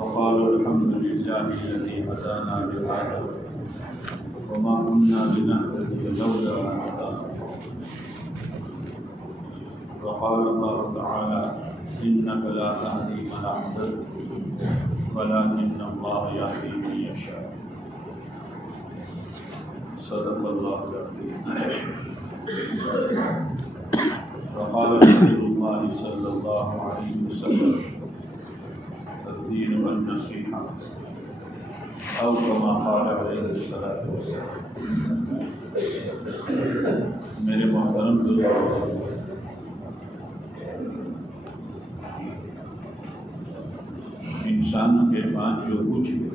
وقالوا الحمد لله الذي هدانا لهذا وما كنا لنهتدي لولا أن هدانا. وقال الله تعالى إنك لا تهدي من أحببت ولكن الله يهدي من يشاء. صدق الله العظيم. وقال رسول الله صلى الله عليه وسلم الدين والنصيحة أو كما قال عليه الصلاة والسلام. میرے محترم دوستوں، انسان کے پاس جو کچھ ہے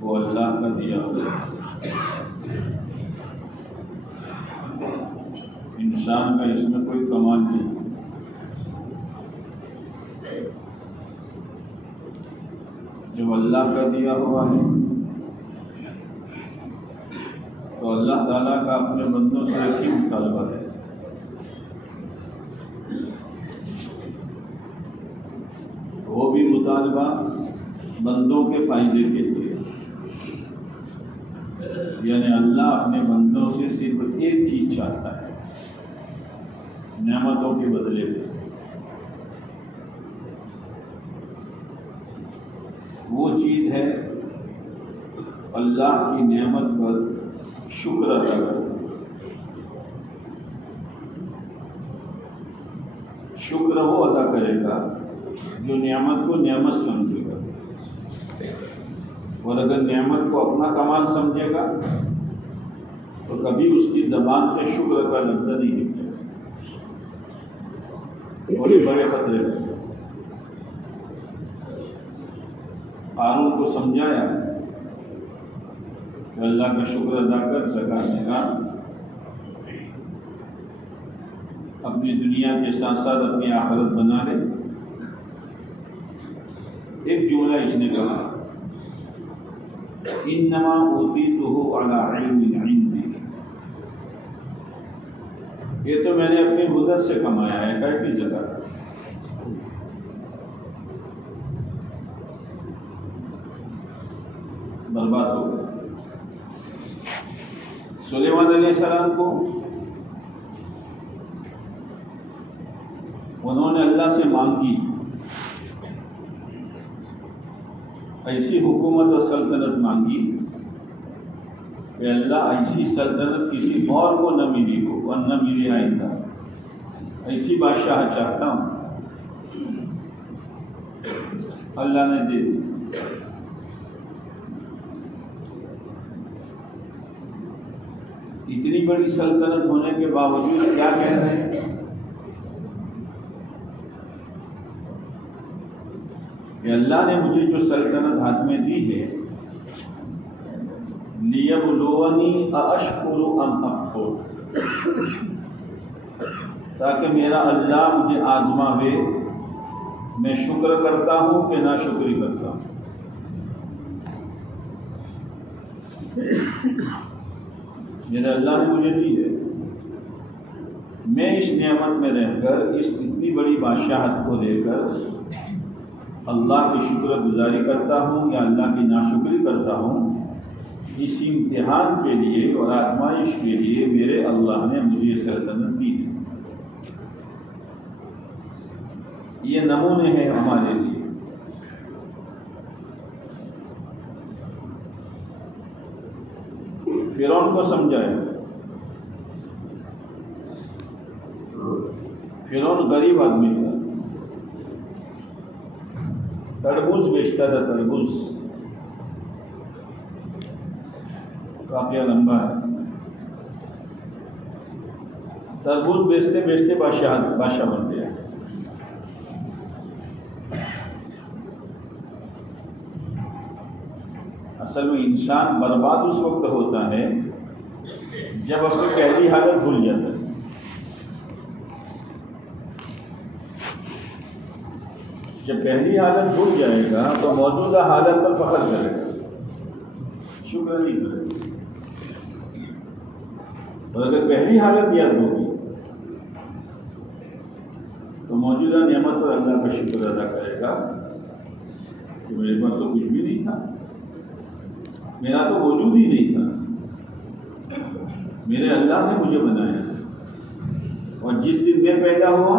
وہ اللہ کا دیا ہوا ہے. انسان کا اس میں کوئی کمال نہیں. جو اللہ کا دیا ہوا ہے تو اللہ تعالیٰ کا اپنے بندوں سے ایک ہی مطالبہ ہے، وہ بھی مطالبہ بندوں کے فائدے کے لیے. یعنی اللہ اپنے بندوں سے صرف ایک چیز چاہتا ہے نعمتوں کے بدلے میں. وہ چیز ہے اللہ کی نعمت پر شکر ادا کرنا. شکر وہ ادا کرے گا جو نعمت کو نعمت سمجھے گا، اور اگر نعمت کو اپنا کمال سمجھے گا تو کبھی اس کی زبان سے شکر کا لفظ نہیں نکلے گا. بڑے بڑے خطرے ہیں. قارون کو سمجھایا کہ اللہ کا شکر ادا کر، زکات نکال، اپنی دنیا کے ساتھ ساتھ اپنی آخرت بنا لے. ایک جملہ اس نے کہا، انما اوتیتہ علی علم عندی. یہ تو میں نے اپنی مدد سے کمایا ہے، کی زکات. برباد ہو گیا. سلیمان علیہ السلام کو انہوں نے اللہ سے مانگی، ایسی حکومت اور سلطنت مانگی کہ اللہ ایسی سلطنت کسی اور کو نہ ملی ہو اور نہ ملی آئندہ. ایسی بادشاہ چاہتا ہوں. اللہ نے دے دی. اتنی بڑی سلطنت ہونے کے باوجود کیا کہہ رہے ہیں کہ اللہ نے مجھے جو سلطنت ہاتھ میں دی ہے، لیبلونی ااشکر ام اکفر، تاکہ میرا اللہ مجھے آزماوے میں شکر کرتا ہوں کہ ناشکری کرتا ہوں. میرا اللہ نے مجھے دی ہے، میں اس نعمت میں رہ کر، اس اتنی بڑی بادشاہت کو لے کر اللہ کی شکر گزاری کرتا ہوں یا اللہ کی ناشکری کرتا ہوں. اس امتحان کے لیے اور آزمائش کے لیے میرے اللہ نے مجھے سلطنت دی ہے. یہ نمونے ہیں ہمارے لیے. فرعون کو سمجھائے. فرعون غریب آدمی تھا، تربوز بیچتا تھا. تربوز واقعہ لمبا ہے. تربوز بیچتے بیچتے بادشاہ بن گیا. اصل میں انسان برباد اس وقت ہوتا ہے جب اپنی پہلی حالت بھول جاتا ہے. جب پہلی حالت بھول جائے گا تو موجودہ حالت پر فخر کرے گا، شکر نہیں کرے گا. اور اگر پہلی حالت یاد ہوگی تو موجودہ نعمت پر اللہ کا شکر ادا کرے گا کہ میرے پاس تو کچھ بھی نہیں تھا، میرا تو وجود ہی نہیں تھا، میرے اللہ نے مجھے بنایا. اور جس دن میں پیدا ہوا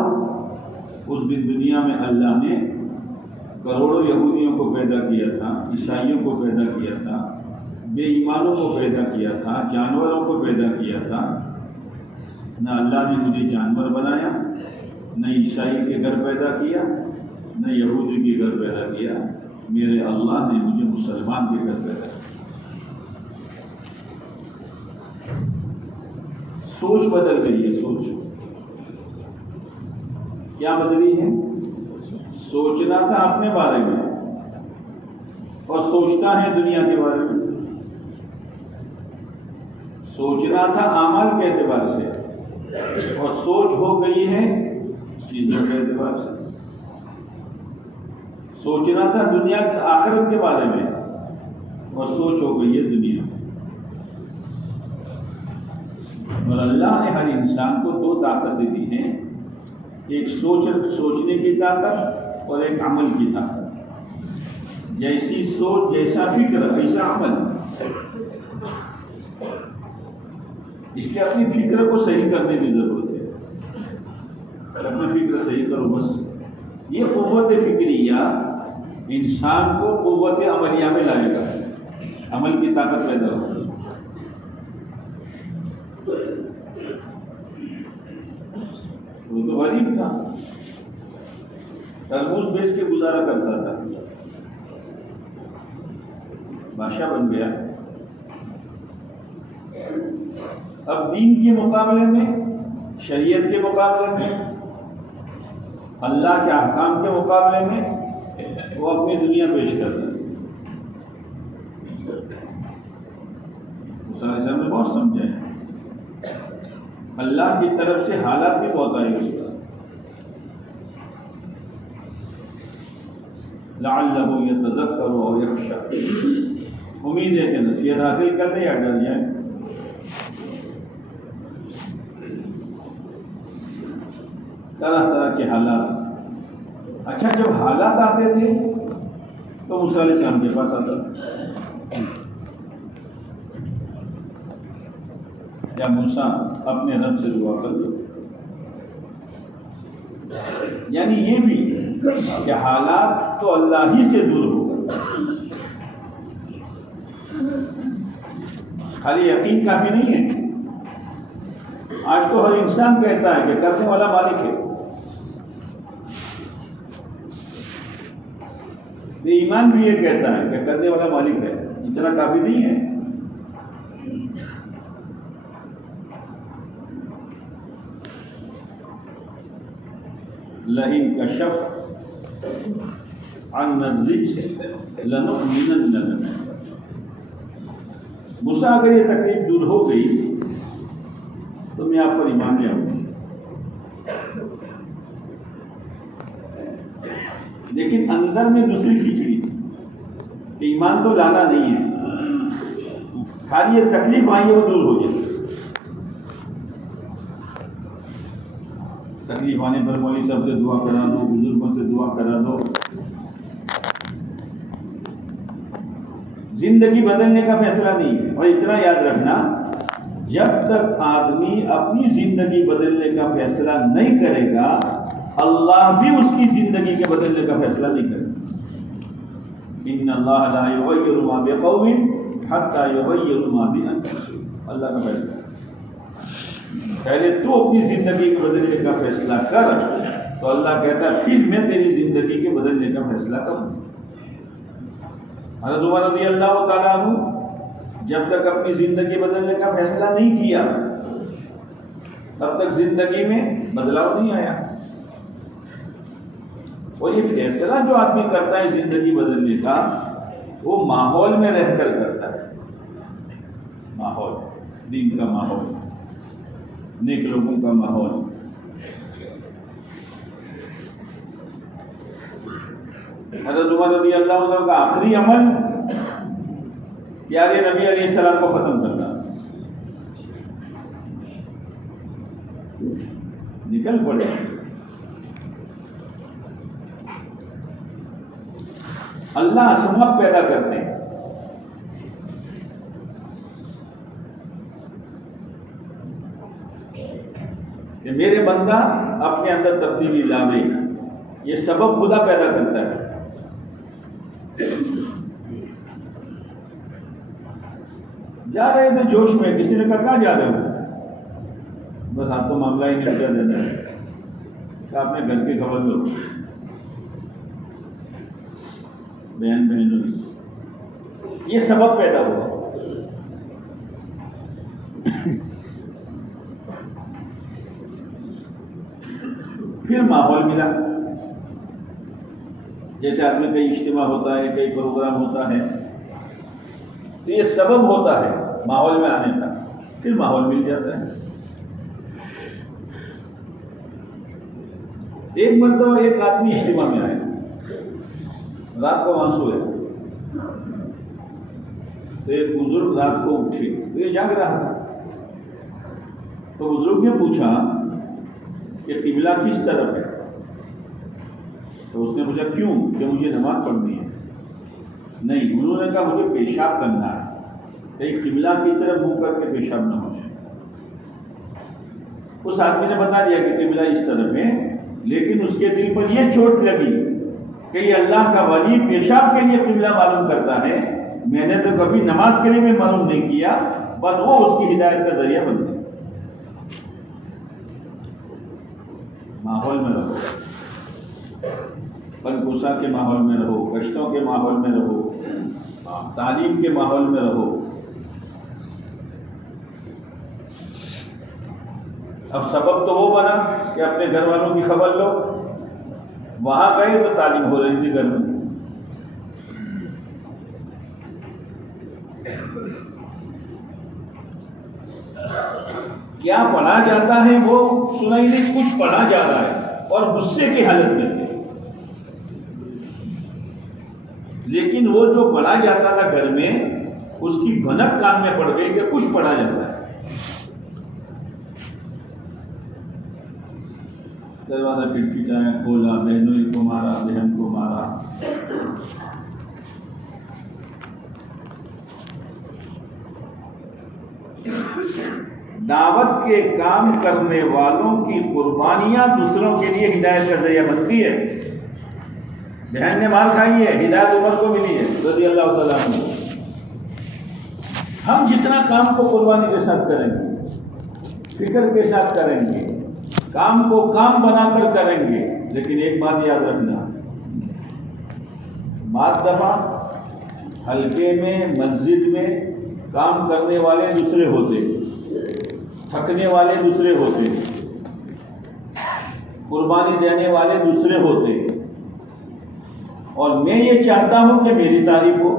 اس دن دنیا میں اللہ نے کروڑوں یہودیوں کو پیدا کیا تھا، عیسائیوں کو پیدا کیا تھا، بے ایمانوں کو پیدا کیا تھا، جانوروں کو پیدا کیا تھا. نہ اللہ نے مجھے جانور بنایا، نہ عیسائی کے گھر پیدا کیا، نہ یہودی کے گھر پیدا کیا. میرے اللہ نے مجھے مسلمان کے گھر پیدا کیا. سوچ بدل گئی ہے. سوچ کیا بدلی ہے؟ سوچنا تھا اپنے بارے میں اور سوچتا ہے دنیا کے بارے میں. سوچنا تھا اعمال کے اعتبار سے اور سوچ ہو گئی ہے چیزوں کے اعتبار سے. سوچنا تھا دنیا کے آخرت کے بارے میں اور سوچ ہو گئی ہے دنیا. اور اللہ نے ہر انسان کو دو طاقتیں دی ہیں، ایک سوچنے کی طاقت اور ایک عمل کی طاقت. جیسی سوچ جیسا فکر ایسا عمل. اس لیے اپنی فکر کو صحیح کرنے کی ضرورت ہے. اپنی فکر صحیح کرو بس. یہ قوت فکریہ انسان کو قوت عملیہ میں لائے گا، عمل کی طاقت پیدا ہوگی. وہ تو غریب تھا، تربوز بیچ کے گزارا کرتا تھا، بادشاہ بن گیا. اب دین کے مقابلے میں، شریعت کے مقابلے میں، اللہ کے احکام کے مقابلے میں وہ اپنی دنیا پیش کرتا ہے. سارے سامنے بہت سمجھائیں. اللہ کی طرف سے حالات بھی بہت آئے اس کا. لعلہ یتذکر او یخشی، امید ہے کہ نصیحت حاصل کر دے یا ڈر جائے. طرح طرح کے حالات. اچھا جب حالات آتے تھے تو موسیٰ علیہ السلام کے پاس آتا تھا، یا موسیٰ اپنے رب سے دعا کر دو. یعنی یہ بھی کہ حالات تو اللہ ہی سے دور ہوگا، خالی یقین کافی نہیں ہے. آج تو ہر انسان کہتا ہے کہ کرنے والا مالک ہے. یہ ایمان بھی یہ کہتا ہے کہ کرنے والا مالک ہے. اتنا کافی نہیں ہے. لئن کشفت عنا الرجز لنؤمنن لك. موسیٰ اگر یہ تکلیف دور ہو گئی تو میں آپ پر ایمان لے آؤں گا. لیکن اندر میں دوسری کھچڑی کہ ایمان تو لانا نہیں ہے، خالی یہ تکلیف آئی ہے وہ دور ہو جائے. تکلیف آنے پر مولوی صاحب سے دعا کرا دو، بزرگوں سے دعا کرا دو. زندگی بدلنے کا فیصلہ نہیں ہے. اور اتنا یاد رکھنا، جب تک آدمی اپنی زندگی بدلنے کا فیصلہ نہیں کرے گا اللہ بھی اس کی زندگی کے بدلنے کا فیصلہ نہیں کرے گا. ان اللہ لا یغیر ما بقوم حتی یغیروا ما بانفسہم. اللہ کا فیصلہ پہلے تو اپنی زندگی کے بدلنے کا فیصلہ کر، تو اللہ کہتا ہے پھر میں تیری زندگی کے بدلنے کا فیصلہ کروں. حضرت عمر رضی اللہ تعالیٰ عنہ جب تک اپنی زندگی بدلنے کا فیصلہ نہیں کیا تب تک زندگی میں بدلاؤ نہیں آیا. اور یہ فیصلہ جو آدمی کرتا ہے زندگی بدلنے کا، وہ ماحول میں رہ کر کرتا ہے. ماحول، دین کا ماحول. نیک لوگوں کا ماحول. حضرت عمر رضی اللہ عنہ کا آخری عمل پیارے نبی علیہ السلام کو ختم کرنا. نکل پڑے. اللہ عصمت پیدا کرتے ہیں. کہ میرے بندہ اپنے اندر تبدیلی لاوے، یہ سبب خدا پیدا کرتا ہے. جا رہے تھے جوش میں، کسی نے کہا کہاں جا رہے ہو؟ بس آپ تو معاملہ ہی نپٹا دینا ہے کہ آپ نے گھر کی خبر لو. بہن بہنوں، یہ سبب پیدا ہوا. پھر ماحول ملا. جیسے آدمی کئی اجتماع ہوتا ہے، کئی پروگرام ہوتا ہے، تو یہ سبب ہوتا ہے ماحول میں آنے کا. پھر ماحول مل جاتا ہے. ایک مرتبہ ایک آدمی اجتماع میں آیا، رات کو وہاں سوئے، تو ایک بزرگ رات کو اٹھے، تو یہ جاگ رہا تھا. تو بزرگ نے پوچھا کہ قبلہ کس طرف ہے؟ تو اس نے پوچھا کیوں؟ کہ مجھے نماز پڑھنی ہے. نہیں، انہوں نے کہا مجھے پیشاب کرنا ہے. کہیں قبلہ کی طرف منہ کر کے پیشاب نہ ہو جائے. اس آدمی نے بتا دیا کہ قبلہ اس طرف ہے، لیکن اس کے دل پر یہ چوٹ لگی کہ یہ اللہ کا ولی پیشاب کے لیے قبلہ معلوم کرتا ہے. میں نے تو کبھی نماز کے لیے بھی معلوم نہیں کیا، بس وہ اس کی ہدایت کا ذریعہ بن گیا. ماحول میں رہو، پنکوسا کے ماحول میں رہو، کشتوں کے ماحول میں رہو، تعلیم کے ماحول میں رہو. اب سبب تو وہ بنا کہ اپنے گھر والوں کی خبر لو. وہاں گئے تو تعلیم ہو رہی تھی گھر میں. کیا پڑھا جاتا ہے وہ سنائی نہیں، کچھ پڑھا جا رہا ہے اور غصے کی حالت میں تھے. لیکن وہ جو پڑھا جاتا تھا گھر میں، اس کی بھنک کان میں پڑ گئی کہ کچھ پڑھا جاتا ہے. دروازہ کھٹکھٹایا، کھولا، بہنوئی کو مارا، بہن کو مارا. دعوت کے کام کرنے والوں کی قربانیاں دوسروں کے لیے ہدایت کا ذریعہ بنتی ہے. بہن نے مار کھائی ہے، ہدایت عمر کو ملی ہے رضی اللہ تعالیٰ عنہ. ہم جتنا کام کو قربانی کے ساتھ کریں گے، فکر کے ساتھ کریں گے، کام کو کام بنا کر کریں گے، لیکن ایک بات یاد رکھنا، بعض دفعہ حلقے میں، مسجد میں کام کرنے والے دوسرے ہوتے، تھکنے والے دوسرے ہوتے، قربانی دینے والے دوسرے ہوتے. اور میں یہ چاہتا ہوں کہ میری تعریف ہو.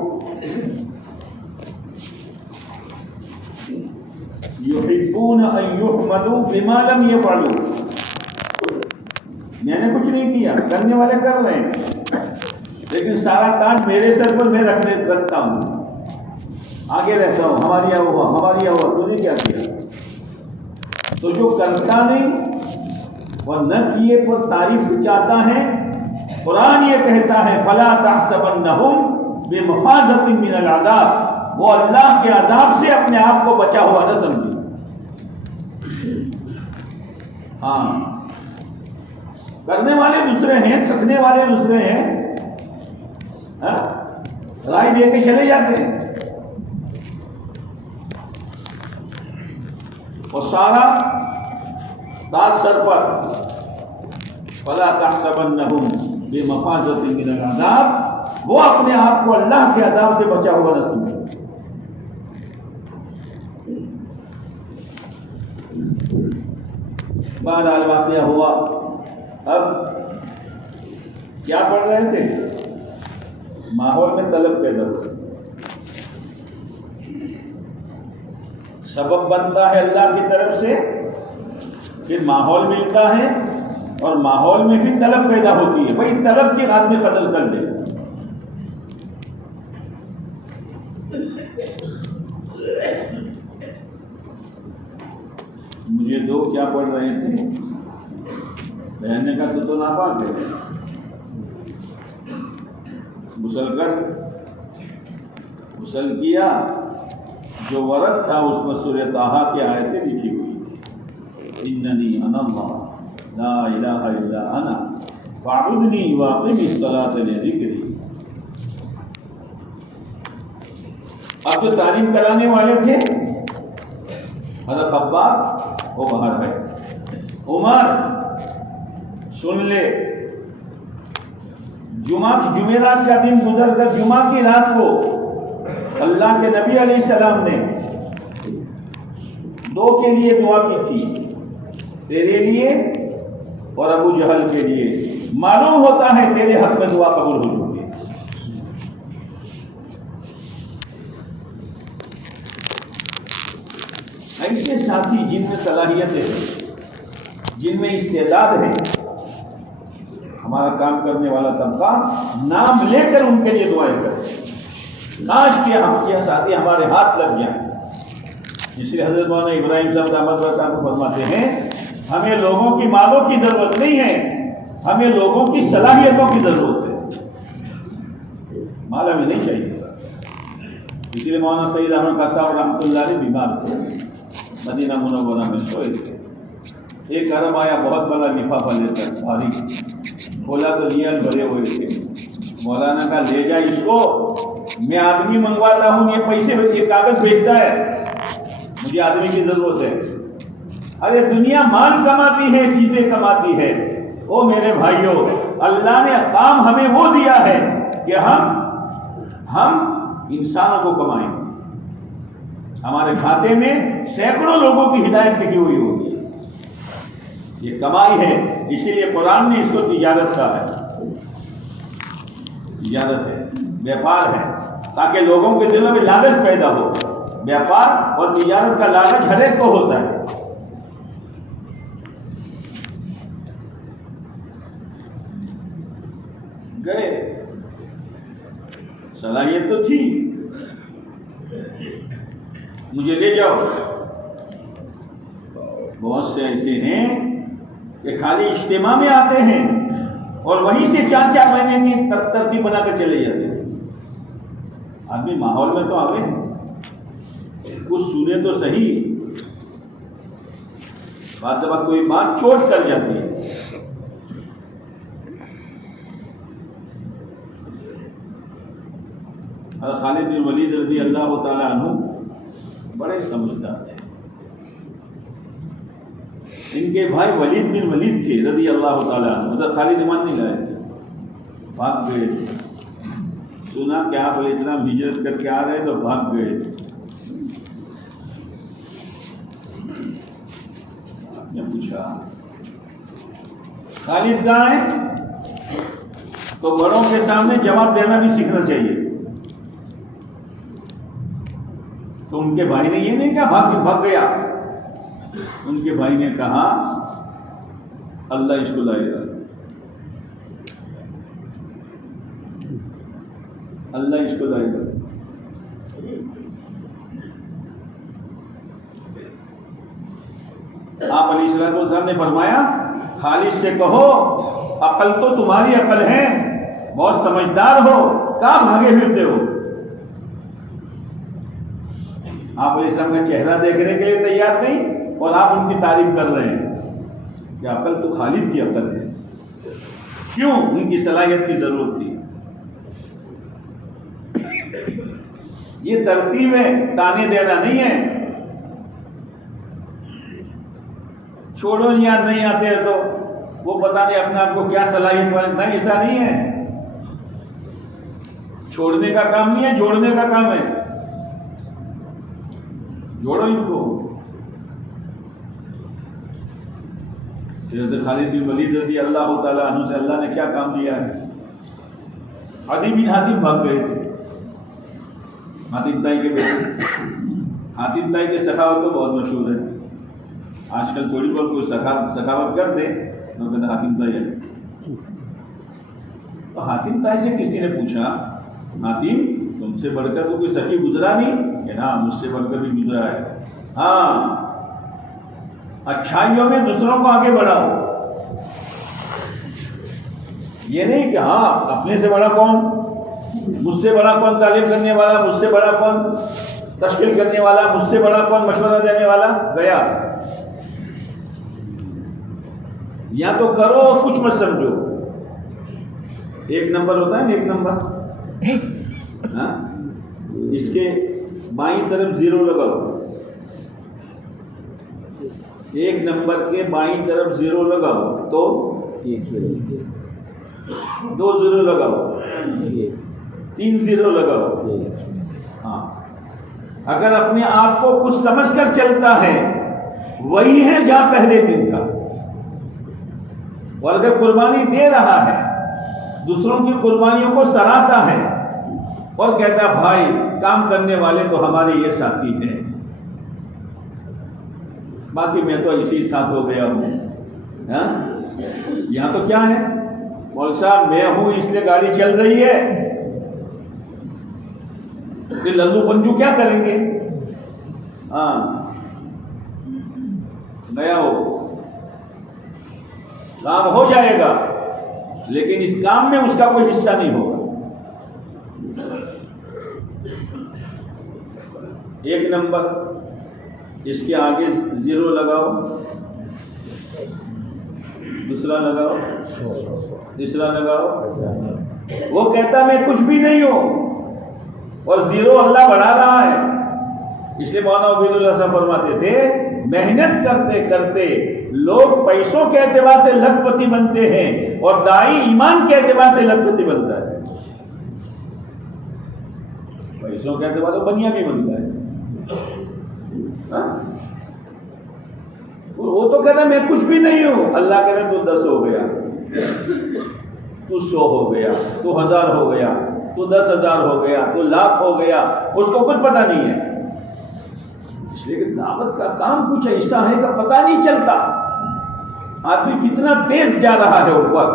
یحبون ان یحمدوا بما لم یفعلوا. میں نے کچھ نہیں کیا، کرنے والے کر رہے ہیں، لیکن سارا کام میرے سر پر میں رکھتا ہوں، آگے رہتا ہوں. ہمارے یہاں ہوا، ہمارے یہاں ہوا، تو نے کیا کیا؟ تو جو کرتا نہیں اور نہ کیے پر تعریف چاہتا ہے، قرآن یہ کہتا ہے فلا تحسبنہم بمفازۃ من العذاب، وہ اللہ کے عذاب سے اپنے آپ کو بچا ہوا نہ سمجھے. ہاں، کرنے والے دوسرے ہیں، تھکنے والے دوسرے ہیں، رائے دے کے چلے جاتے ہیں، اور سارا تاج سر پر. فلا تحسبنہم بمفازۃ من العذاب، وہ اپنے آپ کو اللہ کے عذاب سے بچا ہوا نہ سمجھے. بعد واقعہ ہوا. اب کیا پڑھ رہے تھے؟ ماحول میں طلب پیدا ہو. سبب بنتا ہے اللہ کی طرف سے، پھر ماحول ملتا ہے اور ماحول میں بھی طلب پیدا ہوتی ہے، بھائی طلب کے آدمی قتل کر لے۔ مجھے دو کیا پڑھ رہے تھے، بہن نے کہا تو ناپاک ہے، غسل کر، غسل کیا، جو ورق تھا اس میں سورہ طٰہٰ کی آیتیں لکھی ہوئی تھی، اننی انا اللہ لا الہ الا انا فاعبدنی واقم الصلاۃ لذکری۔ اب جو تعلیم کرانے والے تھے حضرت خباب وہ باہر ہے، عمر سن لے، جمعرات کا دن گزر کر جمعہ کی رات کو اللہ کے نبی علیہ السلام نے دو کے لیے دعا کی تھی، تیرے لیے اور ابو جہل کے لیے، معلوم ہوتا ہے تیرے حق میں دعا قبول ہو چکی ہے۔ ایسے ساتھی جن میں صلاحیتیں ہیں، جن میں استعداد ہے، ہمارا کام کرنے والا طبقہ نام لے کر ان کے لیے دعائیں کرے، کاش کہ ہم یہ ساتھی ہمارے ہاتھ لگ جائیں۔ اس لیے حضرت مولانا ابراہیم صاحب احمد برکات کو فرماتے ہیں، ہمیں لوگوں کی مالوں کی ضرورت نہیں ہے، ہمیں لوگوں کی صلاحیتوں کی ضرورت ہے، مال ہمیں نہیں چاہیے۔ اس لیے مولانا سید احمد خان صاحب رحمۃ اللہ علیہ بیمار تھے، مدینہ منورہ میں سوئے تھے، ایک عرب آیا بہت بڑا لفافہ لے کر، بھاری، کھولا تو ریال بھرے ہوئے تھے۔ مولانا کا لے جا اس کو، میں آدمی منگواتا ہوں، یہ پیسے یہ کاغذ بیچتا ہے، مجھے آدمی کی ضرورت ہے۔ ارے دنیا مال کماتی ہے، چیزیں کماتی ہے، او میرے بھائیوں، اللہ نے کام ہمیں وہ دیا ہے کہ ہم انسانوں کو کمائیں، ہمارے کھاتے میں سینکڑوں لوگوں کی ہدایت لکھی ہوئی ہوگی، یہ کمائی ہے۔ اسی لیے قرآن نے اس کو تجارت کہا ہے، تجارت ہے، بیپار ہے، تاکہ لوگوں کے دلوں میں لالچ پیدا ہو۔ بیپار اور تجارت کا لالچ ہر ایک کو ہوتا ہے۔ گئے، صلاحیت تو تھی، مجھے لے جاؤ۔ بہت سے ایسے ہیں کہ خالی اجتماع میں آتے ہیں اور وہیں سے 4 مہینے کی ترتیب بنا کر چلے جاتے ہیں۔ آدمی ماحول میں تو آوے ہیں، کچھ سنے تو صحیح، بات جب کوئی بات چوٹ کر جاتی ہے۔ خالد بن ولید رضی اللہ تعالیٰ عنہ بڑے سمجھدار تھے، ان کے بھائی ولید بن ولید تھے رضی اللہ تعالیٰ عنہ، مطلب خالد ایمان نہیں لائے تھے، بھاگ گئے تھے، سنا کہ آپ علیہ السلام ہجرت کر کے آ رہے تو بھاگ گئے تھے۔ آپ نے پوچھا خالد کہاں ہے؟ تو بڑوں کے سامنے جواب دینا بھی سیکھنا چاہیے۔ تو ان کے بھائی نے یہ نہیں کہا بھاگ گیا، ان کے بھائی نے کہا اللہ اس کو لائے گا، اللہ اس کو لائے گا۔ آپ علیہ السلام نے فرمایا خالد سے کہو عقل تو تمہاری عقل ہے، بہت سمجھدار ہو، کہاں بھاگے پھرتے ہو؟ آپ علیہ السلام کا چہرہ دیکھنے کے لیے تیار نہیں اور آپ ان کی تعریف کر رہے ہیں کہ عقل تو خالد کی عقل ہے۔ کیوں؟ ان کی صلاحیت کی ضرورت تھی۔ یہ ترتیب ہے، تانے دینا نہیں ہے۔ چھوڑو یاد نہیں آتے ہیں تو وہ پتہ نہیں اپنے آپ کو کیا صلاحیت والے، نہیں، ایسا نہیں ہے۔ چھوڑنے کا کام نہیں ہے، جوڑنے کا کام ہے۔ جوڑو ان کو۔ حضرت خالد بن ولید رضی اللہ تعالیٰ عنہ سے اللہ نے کیا کام دیا ہے؟ عدی بن حاتم بھاگ گئے تھے، حاتم تائی کے بیٹے، حاتم تائی کے سخاوت تو بہت مشہور ہے۔ آج کل تھوڑی بہت کوئی سخاوت کر دے تو کہتے حاتم تائی ہے. تو حاتم تائی سے کسی نے پوچھا حاتم تم سے بڑھ کر تو کوئی سخی گزرا نہیں؟ کہ ہاں مجھ سے بڑھ کر بھی گزرا ہے. ہاں اچھائیوں میں دوسروں کو آگے بڑھاؤ. یہ نہیں کہ ہاں اپنے سے بڑا کون، مجھ سے بڑا کون تعریف کرنے والا، مجھ سے بڑا کون تشکیل کرنے والا، مجھ سے بڑا کون مشورہ دینے والا. گیا یا تو کرو اور کچھ مت سمجھو. ایک نمبر ہوتا ہے نا، ایک نمبر، ہاں اس کے بائیں طرف زیرو لگاؤ، ایک نمبر کے بائیں طرف زیرو لگاؤ تو 2 زیرو لگاؤ، 3 زیرو لگاؤ. ہاں اگر اپنے آپ کو کچھ سمجھ کر چلتا ہے وہی ہے جہاں پہلے دن تھا. اور اگر قربانی دے رہا ہے، دوسروں کی قربانیوں کو سراہتا ہے اور کہتا ہے بھائی کام کرنے والے تو ہمارے یہ ساتھی ہیں، باقی میں تو اسی ساتھ ہو گیا ہوں. یہاں تو کیا ہے مول صاحب، میں ہوں اس لیے گاڑی چل رہی ہے، پھر للو پنجو کیا کریں گے؟ ہاں گیا ہو کام ہو جائے گا لیکن اس کام میں اس کا کوئی حصہ نہیں ہوگا. ایک نمبر اس کے آگے زیرو لگاؤ، دوسرا لگاؤ، تیسرا لگاؤ. وہ کہتا میں کچھ بھی نہیں ہوں اور زیرو اللہ بڑھا رہا ہے. اس لیے مولانا عبید اللہ صاحب فرماتے تھے محنت کرتے کرتے لوگ پیسوں کے اعتبار سے لکھ پتی بنتے ہیں اور دائی ایمان کے اعتبار سے لکھ پتی بنتا ہے. پیسوں کے اعتبار سے بنیا بھی بنتا ہے. وہ تو کہتا ہے میں کچھ بھی نہیں ہوں، اللہ کہتا ہے تو 10 ہو گیا، تو 100 ہو گیا، تو 1000 ہو گیا، تو 10,000 ہو گیا، تو لاکھ ہو گیا، اس کو کچھ پتہ نہیں ہے. اس لیے کہ دعوت کا کام کچھ ایسا ہے کہ پتہ نہیں چلتا آدمی کتنا تیز جا رہا ہے اوپر.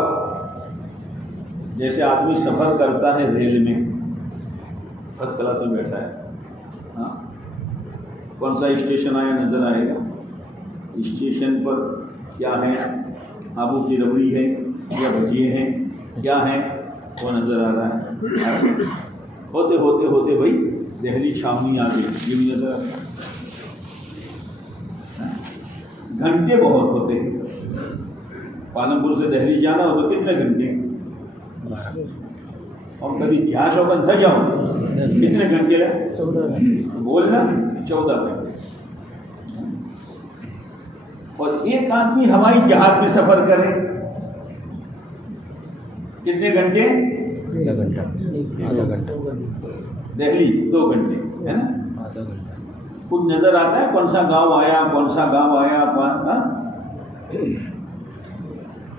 جیسے آدمی سفر کرتا ہے ریل میں، فرسٹ کلاس میں بیٹھا ہے، ہاں کون سا اسٹیشن آیا نظر آئے گا، اسٹیشن پر کیا ہے، آبو کی ربڑی ہے یا بھجیے ہیں کیا ہیں وہ نظر آ رہا ہے. ہوتے ہوتے ہوتے بھائی دہلی چھاونی آ گئی، یہ بھی نظر آتا ہے. گھنٹے بہت ہوتے ہیں. پالنپور سے دہلی جانا ہو تو کتنے گھنٹے، اور کبھی جہاز ہوگا نہ جاؤ کتنے گھنٹے رہے بولنا 14 گھنٹے. اور ایک آدمی ہوائی جہاز میں سفر کرے کتنے گھنٹے؟ آدھا گھنٹہ. دہلی 2 گھنٹے ہے نا. کچھ نظر آتا ہے کون سا گاؤں آیا، کون سا گاؤں آیا،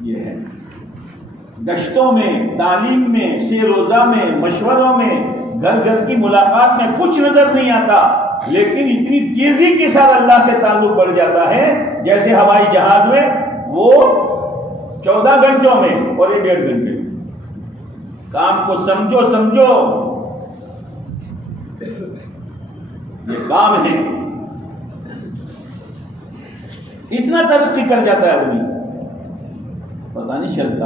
یہ ہے. گشتوں میں، تعلیم میں، سے روزہ میں، مشوروں میں، گھر گھر کی ملاقات میں کچھ نظر نہیں آتا، لیکن اتنی تیزی کے ساتھ اللہ سے تعلق بڑھ جاتا ہے جیسے ہوائی جہاز میں وہ 14 گھنٹوں میں اور یہ 1.5 گھنٹے. کام کو سمجھو یہ کام ہے. اتنا ترقی کر جاتا ہے آدمی پتہ نہیں چلتا.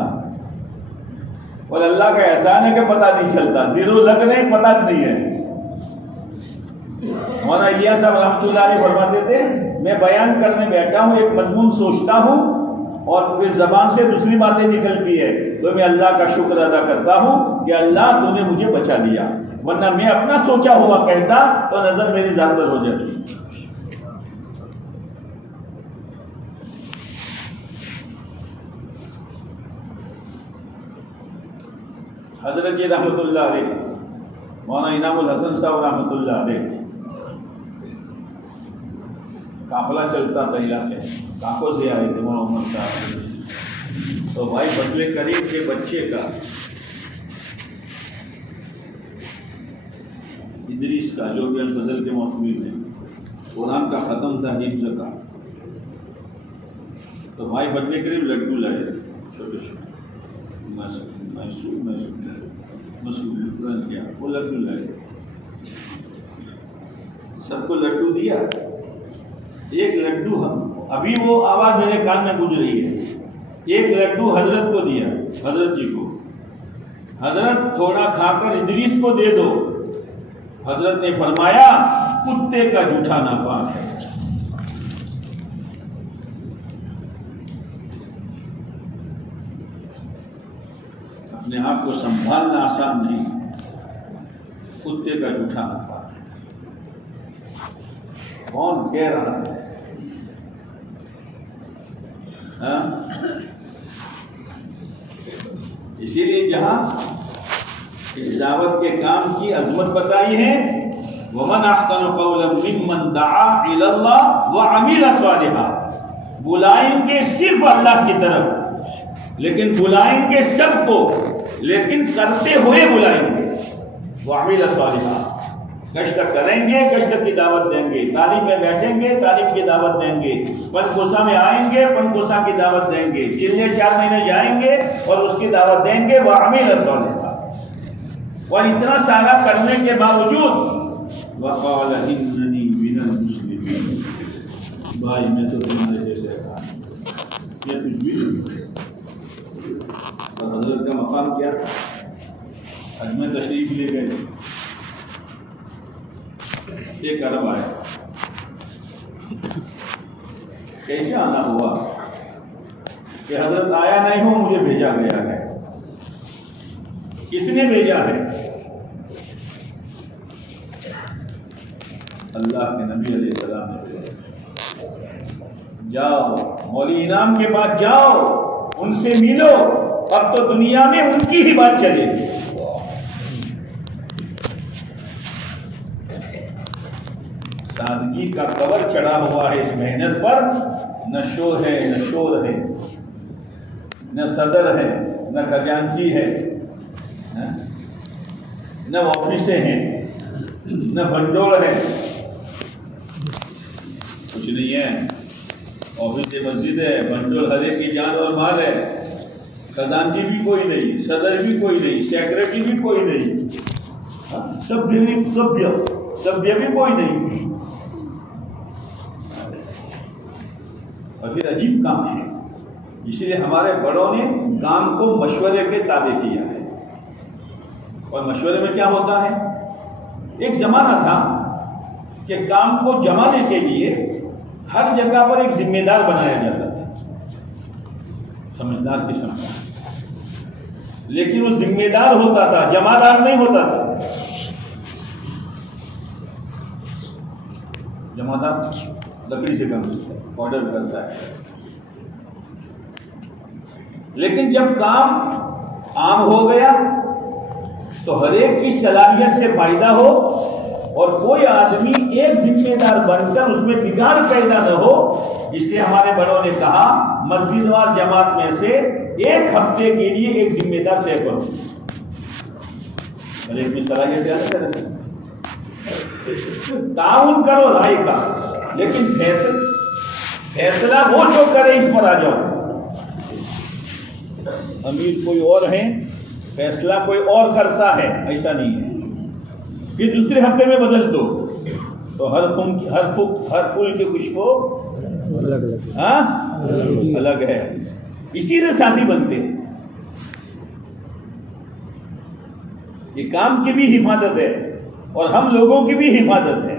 اور اللہ کا احسان ہے کہ پتہ نہیں چلتا، زیرو لگ نہیں پتہ نہیں ہے. مولانا الیاس صاحب رحمۃ اللہ علیہ فرماتے تھے میں بیان کرنے بیٹھا ہوں، ایک مضمون سوچتا ہوں اور پھر زبان سے دوسری باتیں نکلتی ہے تو میں اللہ کا شکر ادا کرتا ہوں کہ اللہ تو نے مجھے بچا لیا، ورنہ میں اپنا سوچا ہوا کہتا تو نظر میری ذات پر ہو جاتی. حضرت جی رحمۃ اللہ علیہ، مولانا انعام الحسن صاحب رحمۃ اللہ علیہ، قافلہ چلتا تھا علاقے، کانکوں سے آئے تھے مولانا عمر صاحب، تو بھائی بدلے کریم کے بچے کا ادریس کا جو بھی الفضل کے موسمی میں قرآن کا ختم تھا، حفظ کا، تو بھائی بننے کے لیے لڈو لائے چھوٹے چھوٹے مسعود کیا وہ لڈو لائے، سب کو لڈو دیا. ایک لڈو ابھی وہ آواز میرے کان میں گونج رہی ہے، ایک لڈو حضرت کو دیا، حضرت جی کو. حضرت تھوڑا کھا کر ادریس کو دے دو. حضرت نے فرمایا کتے کا جھوٹا ناپاک ہے. اپنے آپ کو سنبھالنا آسان نہیں، کتے کا جھوٹا ناپاک ہے. کون کہہ رہا ہے؟ اسی لیے جہاں اس دعوت کے کام کی عظمت بتائی ہے، وَمَنْ أَحْسَنُ قَوْلًا مِّمَّنْ دَعَا إِلَى اللَّهِ وَعَمِلَ صَالِحًا. بلائیں گے صرف اللہ کی طرف، لیکن بلائیں گے سب کو، لیکن کرتے ہوئے بلائیں گے. وَعَمِلَ صَالِحًا، گشت کریں گے، گشت کی دعوت دیں گے. تعلیم میں بیٹھیں گے، تعلیم کی دعوت دیں گے. پنکوسا میں آئیں گے، پنکوسا کی دعوت دیں گے. چلے 4 مہینے جائیں گے اور اس کی دعوت دیں گے. وَعَمِلَ صَالِحًا. اور اتنا سارا کرنے کے باوجود وَقَالَ إِنَّنِي مِنَ الْمُسْلِمِينَ، بھائی میں تو تمہارے جیسے کہا یہ کچھ بھی نہیں. اور حضرت کا مقام کیا تھا؟ حج میں تشریف لے گئے، 1 ارب آیا. کیسے آنا ہوا کہ حضرت آیا نہیں ہوں، مجھے بھیجا گیا ہے. کس نے بھیجا ہے؟ اللہ کے نبی علیہ السلام نے بھیجا. جاؤ مولی انعام کے پاس جاؤ، ان سے ملو. اب تو دنیا میں ان کی ہی بات چلے گی. سادگی کا کور چڑھا ہوا ہے اس محنت پر. نہ شو ہے، نہ شور ہے، نہ صدر ہے، نہ خزانچی ہے، نہ آفسیں ہیں، نہ بھنڈول ہے، کچھ نہیں ہے. آفس مسجد ہے، بھنڈول ہر ایک کی جان اور مال ہے. خزانچی بھی کوئی نہیں، صدر بھی کوئی نہیں، سیکرٹری بھی کوئی نہیں، سبھیہ بھی کوئی نہیں. اور پھر عجیب کام ہے. اس لیے ہمارے بڑوں نے کام کو مشورے کے تابع کیا ہے. اور مشورے میں کیا ہوتا ہے؟ ایک زمانہ تھا کہ کام کو جمانے کے لیے ہر جگہ پر ایک ذمہ دار بنایا جاتا تھا، سمجھدار قسم کا. لیکن وہ ذمہ دار ہوتا تھا، جمع دار نہیں ہوتا تھا. جمع دار لکڑی سے کام آرڈر کرتا ہے. لیکن جب کام عام ہو گیا تو ہر ایک کی صلاحیت سے فائدہ ہو اور کوئی آدمی ایک ذمہ دار بن کر اس میں بگاڑ پیدا نہ ہو. اس لیے ہمارے بڑوں نے کہا مسجد وار جماعت میں سے 1 ہفتے کے لیے ایک ذمہ دار طے کرو. ہر ایک کی صلاحیت زیادہ کرے، تعاون کرو رائے کا، لیکن فیصلہ وہ جو کرے اس پر آ جاؤ. امیر کوئی اور ہے، فیصلہ کوئی اور کرتا ہے، ایسا نہیں ہے. پھر دوسرے ہفتے میں بدل دو تو ہر پھول کی خوشبو الگ ہے. اسی سے ساتھی بنتے ہیں. یہ کام کی بھی حفاظت ہے اور ہم لوگوں کی بھی حفاظت ہے.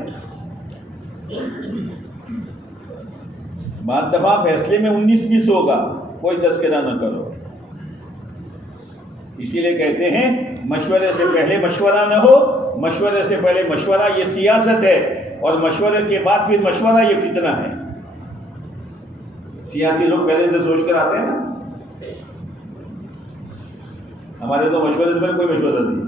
بعد دفعہ فیصلے میں 19-20 ہوگا، کوئی تذکرہ نہ کرو. اسی لیے کہتے ہیں مشورے سے پہلے مشورہ نہ ہو، مشورے سے پہلے مشورہ یہ سیاست ہے، اور مشورے کے بعد پھر مشورہ یہ فتنہ ہے. سیاسی لوگ پہلے سے سوچ کر آتے ہیں نا. ہمارے تو مشورے سے پہلے کوئی مشورہ نہیں،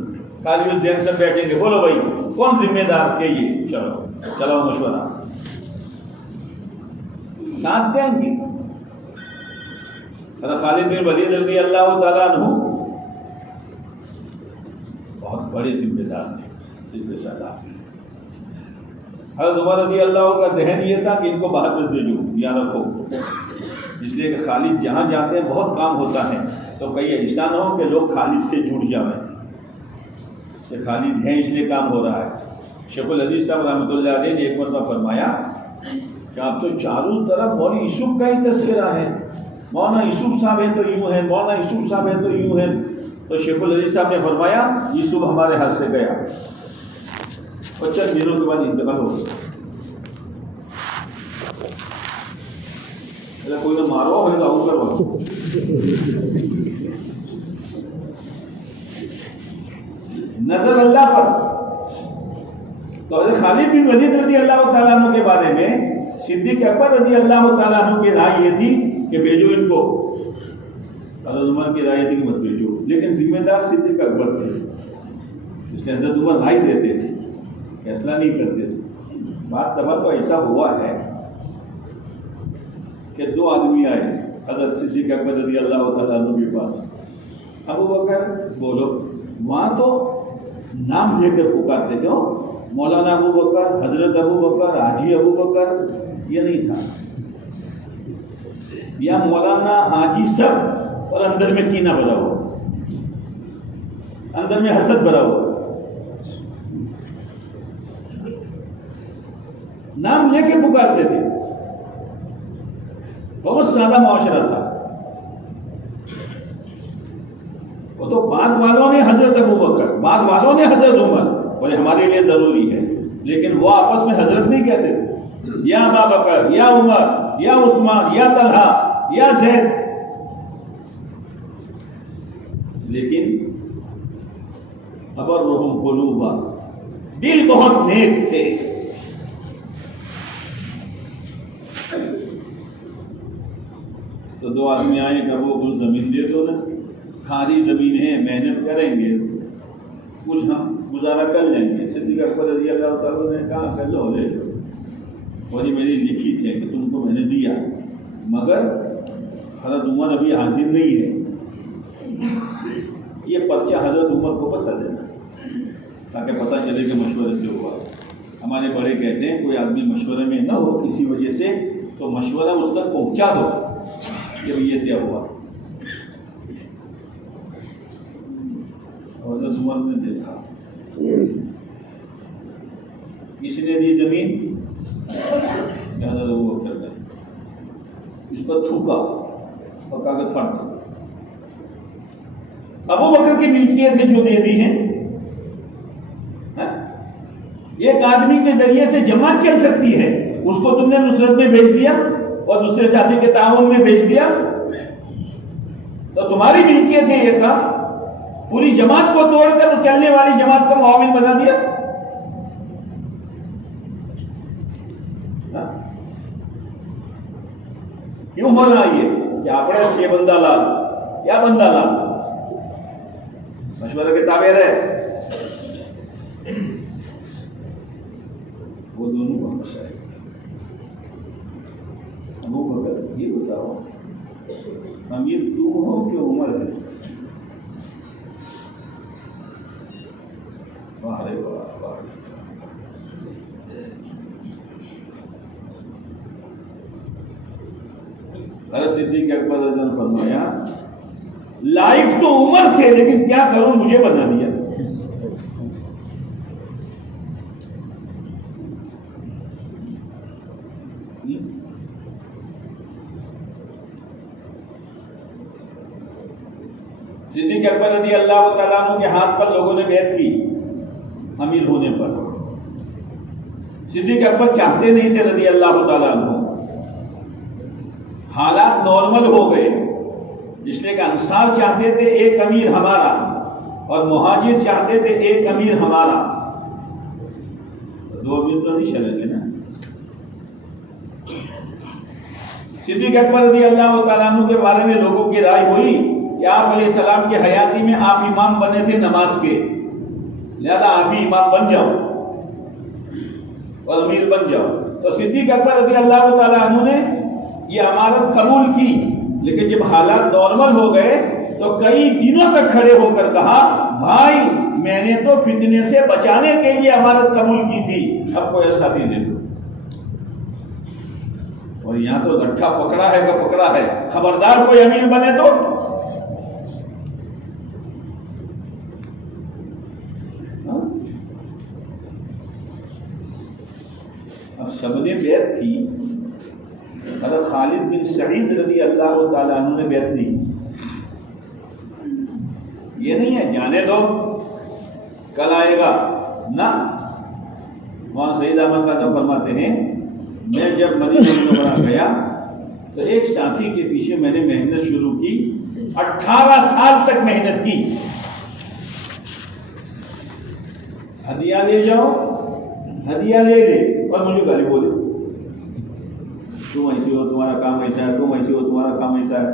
خالی اس ذہن سے بیٹھیں گے، بولو بھائی کون ذمہ دار کہ یہ چلو مشورہ ساتھ دیں گے. خالد بن ولید رضی اللہ تعالیٰ عنہ بہت بڑے ذمہ دار تھے، ذمہ دار. حضرت عمر رضی اللہ کا ذہن یہ تھا کہ ان کو باہر مت بھیجو، یہاں رکھو، اس لیے کہ خالد جہاں جاتے ہیں بہت کام ہوتا ہے، تو کئی ایسا نہ ہو کہ لوگ خالد سے جڑ جائیں کہ خالد ہیں اس لیے کام ہو رہا ہے۔ شیخ الحدیث صاحب رحمۃ اللہ علیہ نے ایک مرتبہ فرمایا کہ آپ تو چاروں طرف مولوی یوسف کا ہی تذکرہ ہے، مولانا یوسف صاحب ہیں تو یوں ہیں، مولانا یوسف صاحب ہیں تو یوں ہیں۔ تو شیخ الحدیث صاحب نے فرمایا یوسف ہمارے ہاتھ سے گیا اور چند دنوں کے بعد انتقال ہو گیا۔ کوئی نہ مارو ہے تو کرو۔ نظر اللہ پر تو حضرت خالد بن ولید رضی اللہ تعالیٰ عنہ کے بارے میں صدیق اکبر رضی اللہ تعالیٰ عنہ کی رائے یہ تھی کہ بھیجو ان کو، حضرت عمر کی رائے تھی کہ مت بھیجو، لیکن ذمہ دار صدیق اکبر تھے، اس لیے حضرت عمر رائے دیتے تھے، فیصلہ نہیں کرتے تھے۔ بات دفعہ تو ایسا ہوا ہے کہ دو آدمی آئے حضرت صدیق اکبر رضی اللہ تعالیٰ عنہ کے پاس، ابو بکر بولو، وہاں تو نام لے کر پکارتے تھے، مولانا ابو بکر، حضرت ابو بکر، حاجی ابو بکر، یہ نہیں تھا، یا مولانا حاجی سب اور اندر میں کینہ بھرا ہوا، اندر میں حسد بھرا ہوا، نام لے کے پکارتے تھے۔ بہت سادہ معاشرہ تھا، وہ تو بعد والوں نے حضرت ابو بکر، بعد والوں نے حضرت عمر بولے ہمارے لیے ضروری ہے، لیکن وہ آپس میں حضرت نہیں کہتے تھے، یا ابا بکر، یا عمر، یا عثمان، یا طلحہ، یا زید، لیکن ابرہم قلوبا، دل بہت نیک تھے۔ تو دو آدمی آئے کہ وہ کچھ زمین دے دو نا، کھاری زمین ہے، محنت کریں گے، کچھ ہم گزارا کر لیں گے۔ صدیق اکبر رضی اللہ تعالیٰ نے کہا کہ لو لے لو، اور یہ میری لکھی تھے کہ تم کو میں نے دیا، مگر حضرت عمر ابھی حاضر نہیں ہے، یہ پرچہ حضرت عمر کو پتہ دینا تاکہ پتہ چلے کہ مشورے سے ہوا۔ ہمارے بڑے کہتے ہیں کوئی آدمی مشورے میں نہ ہو کسی وجہ سے تو مشورہ اس تک پہنچا دو کہ یہ طے ہوا۔ حضرت عمر نے دیکھا کسی نے دی زمین، حضرت ابو بکر نے اس پر تھوکا اور کاغذ پھٹ گیا۔ ابو بکر کی ملکیت جو دے دی ہیں، ایک آدمی کے ذریعے سے جماعت چل سکتی ہے، اس کو تم نے نصرت میں بھیج دیا اور دوسرے ساتھی کے تعاون میں بھیج دیا، تو تمہاری ملکیت ہے یہ کام، پوری جماعت کو توڑ کر چلنے والی جماعت کا معاون بنا دیا۔ کیوں ہونا یہ کہ آپ یہ بندہ لال یا بندہ لال مشورہ کے تابع رہے، وہ دونوں کا مسئلہ ہے۔ ابو بکر یہ بتاؤ امیر تم ہو کہ عمر ہے؟ حضرت صدیق اکبر رضی اللہ عنہ نے فرمایا لائق تو عمر تھے لیکن کیا کروں مجھے بنا دیا۔ صدیق اکبر رضی اللہ تعالیٰ عنہ کے ہاتھ پر لوگوں نے بیعت کی امیر ہونے پر۔ صدیق اکبر چاہتے نہیں تھے رضی اللہ تعالیٰ عنہ، حالات نارمل ہو گئے، اس لیے کہ انصار چاہتے تھے ایک امیر ہمارا اور مہاجر چاہتے تھے ایک امیر ہمارا، دو امیر تو نہیں چلیں گے نا۔ صدیق اکبر رضی اللہ تعالیٰ عنہ کے بارے میں لوگوں کی رائے ہوئی کہ آپ علیہ السلام کی حیاتی میں آپ امام بنے تھے نماز کے، لہذا آپ ہی امام بن جاؤ اور امیر بن جاؤ۔ تو صدیق اکبر رضی اللہ تعالیٰ عنہ نے یہ امارت قبول کی، لیکن جب حالات نارمل ہو گئے تو کئی دنوں تک کھڑے ہو کر کہا بھائی میں نے تو فتنے سے بچانے کے لیے امارت قبول کی تھی، اب کوئی ایسا بھی نہیں۔ اور یہاں تو لٹھا پکڑا ہے کہ پکڑا ہے، خبردار کوئی امیر بنے تو اب سب نے بیعت کی، حضرت خالد بن سعید رضی اللہ تعالیٰ عنہ نے بیعت نہیں. یہ نہیں ہے جانے دو کل آئے گا، نہ. وہاں سید احمد قاسم فرماتے ہیں میں جب مدینہ منورہ گیا تو ایک ساتھی کے پیچھے میں نے محنت شروع کی، 18 سال تک محنت کی. ہدیہ لے جاؤ، ہدیہ لے لے اور مجھے گالی بولے، تم ایسے ہو، تمہارا کام ایسا ہے، تم ایسے ہو، تمہارا کام ایسا ہے.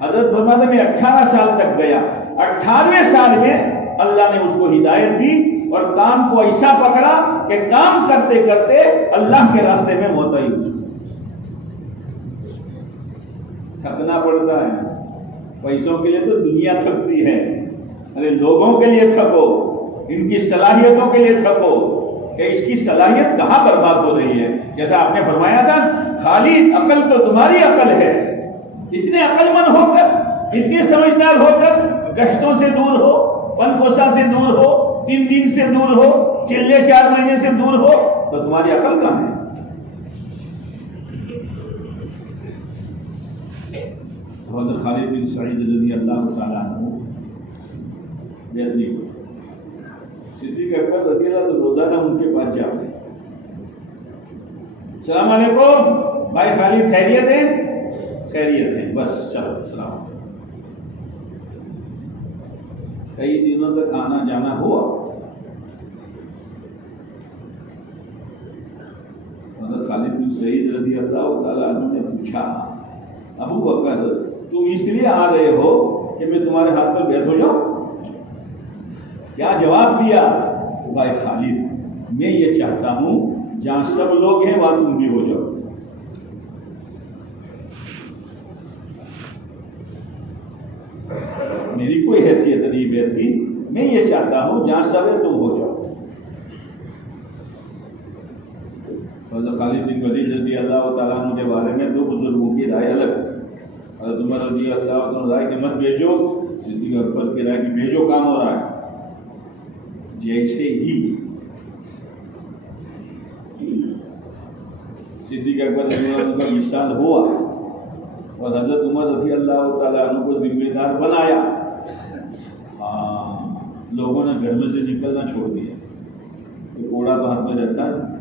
حضرت فرماتے میں 18 سال تک گیا، 18ویں سال میں اللہ نے اس کو ہدایت دی اور کام کو ایسا پکڑا کہ کام کرتے کرتے اللہ کے راستے میں موت آئی. تھکنا پڑتا ہے، پیسوں کے لیے تو دنیا تھکتی ہے، ارے لوگوں کے لیے تھکو، ان کی صلاحیتوں کے لیے تھکو کہ اس کی صلاحیت کہاں برباد ہو رہی ہے. جیسا آپ نے فرمایا تھا خالد عقل تو تمہاری عقل ہے، اتنے عقل مند ہو کر، اتنے سمجھدار ہو کر گشتوں سے دور ہو، پن کوسا سے دور ہو، 3 دن سے دور ہو، چلے 4 مہینے سے دور ہو، تو تمہاری عقل کہاں ہے؟ حضرت خالد بن سعید رضی اللہ تعالیٰ عنہ بیعت نہیں ہوئی. صدیق اکبر رضی اللہ تو روزانہ ان کے پاس جا رہے، السلام علیکم بھائی خالد، خیریت ہے؟ خیریت ہے، بس چلو السلام. کئی دنوں تک آنا جانا ہوا. حضرت خالد بن سعید رضی اللہ تعالیٰ عنہ نے پوچھا ابو بکر تم اس لیے آ رہے ہو کہ میں تمہارے ہاتھ پر بیعت ہو جاؤں؟ کیا جواب دیا؟ بھائی خالد میں یہ چاہتا ہوں جہاں سب لوگ ہیں وہاں تم بھی ہو جاؤ. میری کوئی حیثیت نہیں بیعت کی، میں یہ چاہتا ہوں جہاں سب ہے تم ہو جاؤ. حضرت خالد بن ولید رضی اللہ تعالیٰ عنہ کے بارے میں 2 بزرگوں کی رائے الگ. حضرت عمر رضی اللہ عنہ رائے کہ مت بھیجو، صدیق اکبر کی رائے کہ بھیجو، کام ہو رہا ہے. جیسے ہی صدیق اکبر رضی اللہ عنہ کا وصال ہوا اور حضرت عمر رضی اللہ تعالیٰ عنہ کو ذمہ دار بنایا، لوگوں نے گھر میں سے نکلنا چھوڑ دیا. کوڑا تو ہاتھ میں رہتا ہے.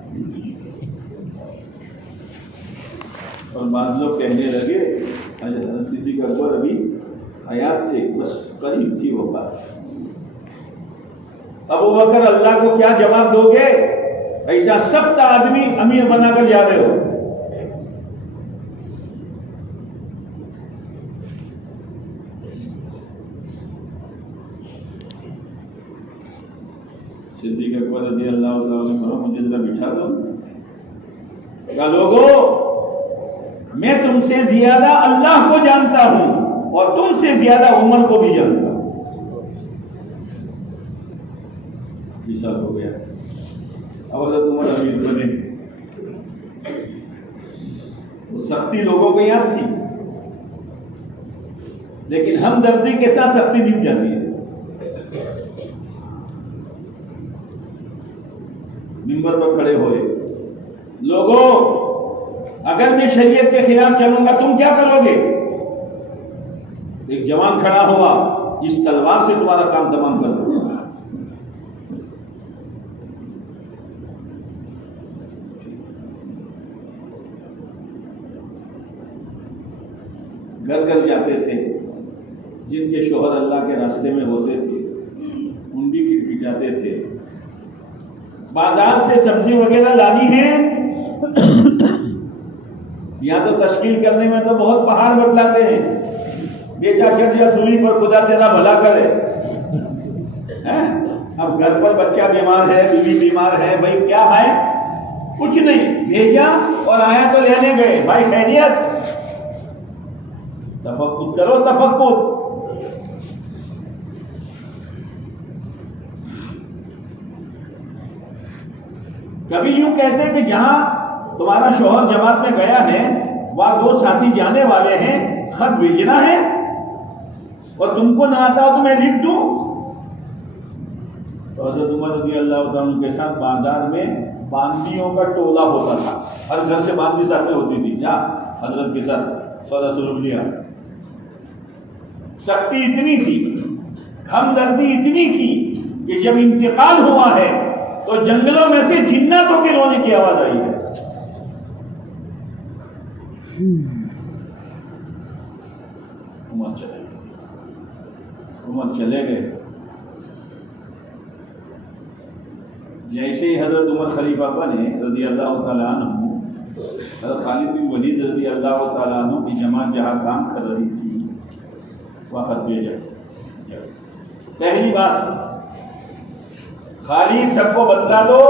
اور بعض لوگ کہنے لگے حضرت صدیق اکبر ابھی حیات تھے، بس قریب تھی وفات. ابو بکر اللہ کو کیا جواب دو گے؟ ایسا سخت آدمی امیر بنا کر جا رہے ہو. صدیق اکبر رضی اللہ تعالیٰ مجھے ذرا بٹھا دو. کہا لوگوں میں تم سے زیادہ اللہ کو جانتا ہوں اور تم سے زیادہ عمر کو بھی جانتا ہوں. وصال ہو گیا. اب حضرت عمر امیر بنے. وہ سختی لوگوں کو یاد تھی، لیکن ہمدردی کے ساتھ سختی دب جاتی ہے. منبر پر کھڑے ہوئے، لوگوں اگر میں شریعت کے خلاف چلوں گا تم کیا کرو گے؟ ایک جوان کھڑا ہوا، اس تلوار سے تمہارا کام تمام کر دوں گا. گھر گھر جاتے تھے، جن کے شوہر اللہ کے راستے میں ہوتے تھے ان بھی کھٹکھٹاتے تھے. بازار سے سبزی وغیرہ لانی ہے، یہاں تو تشکیل کرنے میں تو بہت پہاڑ بتلاتے ہیں. بیٹا چڑھ جا سولی پر، خدا تیرا بھلا کرے. اب گھر پر بچہ بیمار ہے، بیوی بیمار ہے، بھائی کیا ہے؟ کچھ نہیں، بھیجا اور آیا تو لینے گئے. بھائی خیریت؟ تفقد کرو، تفقد. کبھی یوں کہتے کہ جہاں تمہارا شوہر جماعت میں گیا ہے، وہاں 2 ساتھی جانے والے ہیں، خط بھیجنا ہے اور تم کو نہ آتا تو میں لکھ دوں؟ تو حضرت عمر رضی اللہ عنہ کے ساتھ بازار میں باندیوں کا ٹولہ ہوتا تھا، ہر گھر سے باندی ساتھ میں ہوتی تھی، جا حضرت کے ساتھ سودا سلوک لیا۔ سختی اتنی تھی، ہمدردی اتنی تھی کہ جب انتقال ہوا ہے تو جنگلوں میں سے جناتوں کے رونے کی آواز آئی ہے۔ عمر چلے گئے۔ جیسے ہی حضرت عمر خلیفہ بنے رضی اللہ تعالیٰ عنہ، حضرت خالد بن ولید رضی اللہ تعالیٰ عنہ کی جماعت جہاں کام کر رہی تھی وقت بھیجا۔ پہلی بات، خالد سب کو بتلا دو،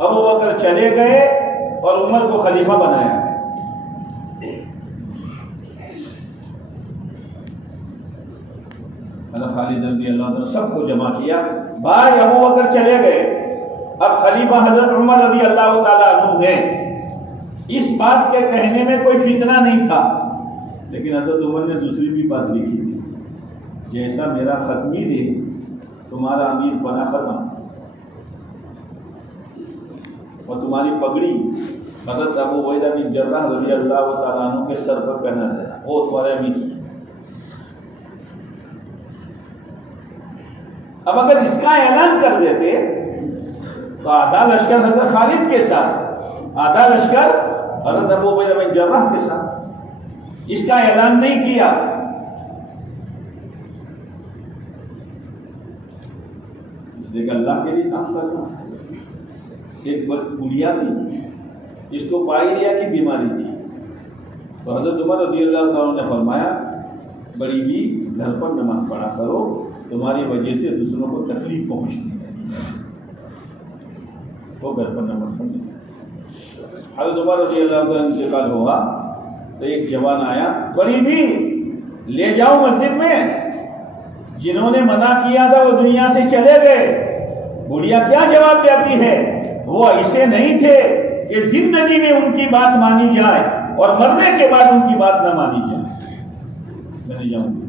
ابو بکر چلے گئے اور عمر کو خلیفہ بنایا۔ خالد رضی اللہ عنہ سب کو جمع کیا، بھائی ابو بکر چلے گئے، اب خلیفہ حضرت عمر رضی اللہ تعالیٰ عنہ ہیں۔ اس بات کے کہنے میں کوئی فتنہ نہیں تھا، لیکن حضرت عمر نے دوسری بھی بات لکھی تھی، جیسا میرا ختمی دے تمہارا امیر پنا ختم، اور تمہاری پگڑی حضرت ابو عبیدہ بن جراح رضی اللہ تعالیٰ عنہ کے سر پر پہنا دینا، وہ تمہارا امیر۔ اب اگر اس کا اعلان کر دیتے تو آدھا لشکر حضرت خالد کے ساتھ، آدھا لشکر حضرت ابو عبیدہ بن جراح کے ساتھ، اس کا اعلان نہیں کیا۔ اس لیے کہ اللہ کے لیے کام کرنا۔ ایک گڑیا تھی، اس کو پائریا کی بیماری تھی، تو حضرت عمر رضی اللہ تعالیٰ نے فرمایا بڑی بھی گھر پر نماز پڑھا کرو، تمہاری وجہ سے دوسروں کو تکلیف پہنچتی ہے، وہ گھر پر نماز پڑھنے۔ حضرت عمر رضی اللہ عنہ انتقال ہوا تو ایک جوان آیا، بڑی بھی لے جاؤ مسجد میں، جنہوں نے منع کیا تھا وہ دنیا سے چلے گئے۔ بڑھیا کیا جواب دیتی ہے، وہ ایسے نہیں تھے کہ زندگی میں ان کی بات مانی جائے اور مرنے کے بعد ان کی بات نہ مانی جائے۔ میں نہیں جاؤں گی۔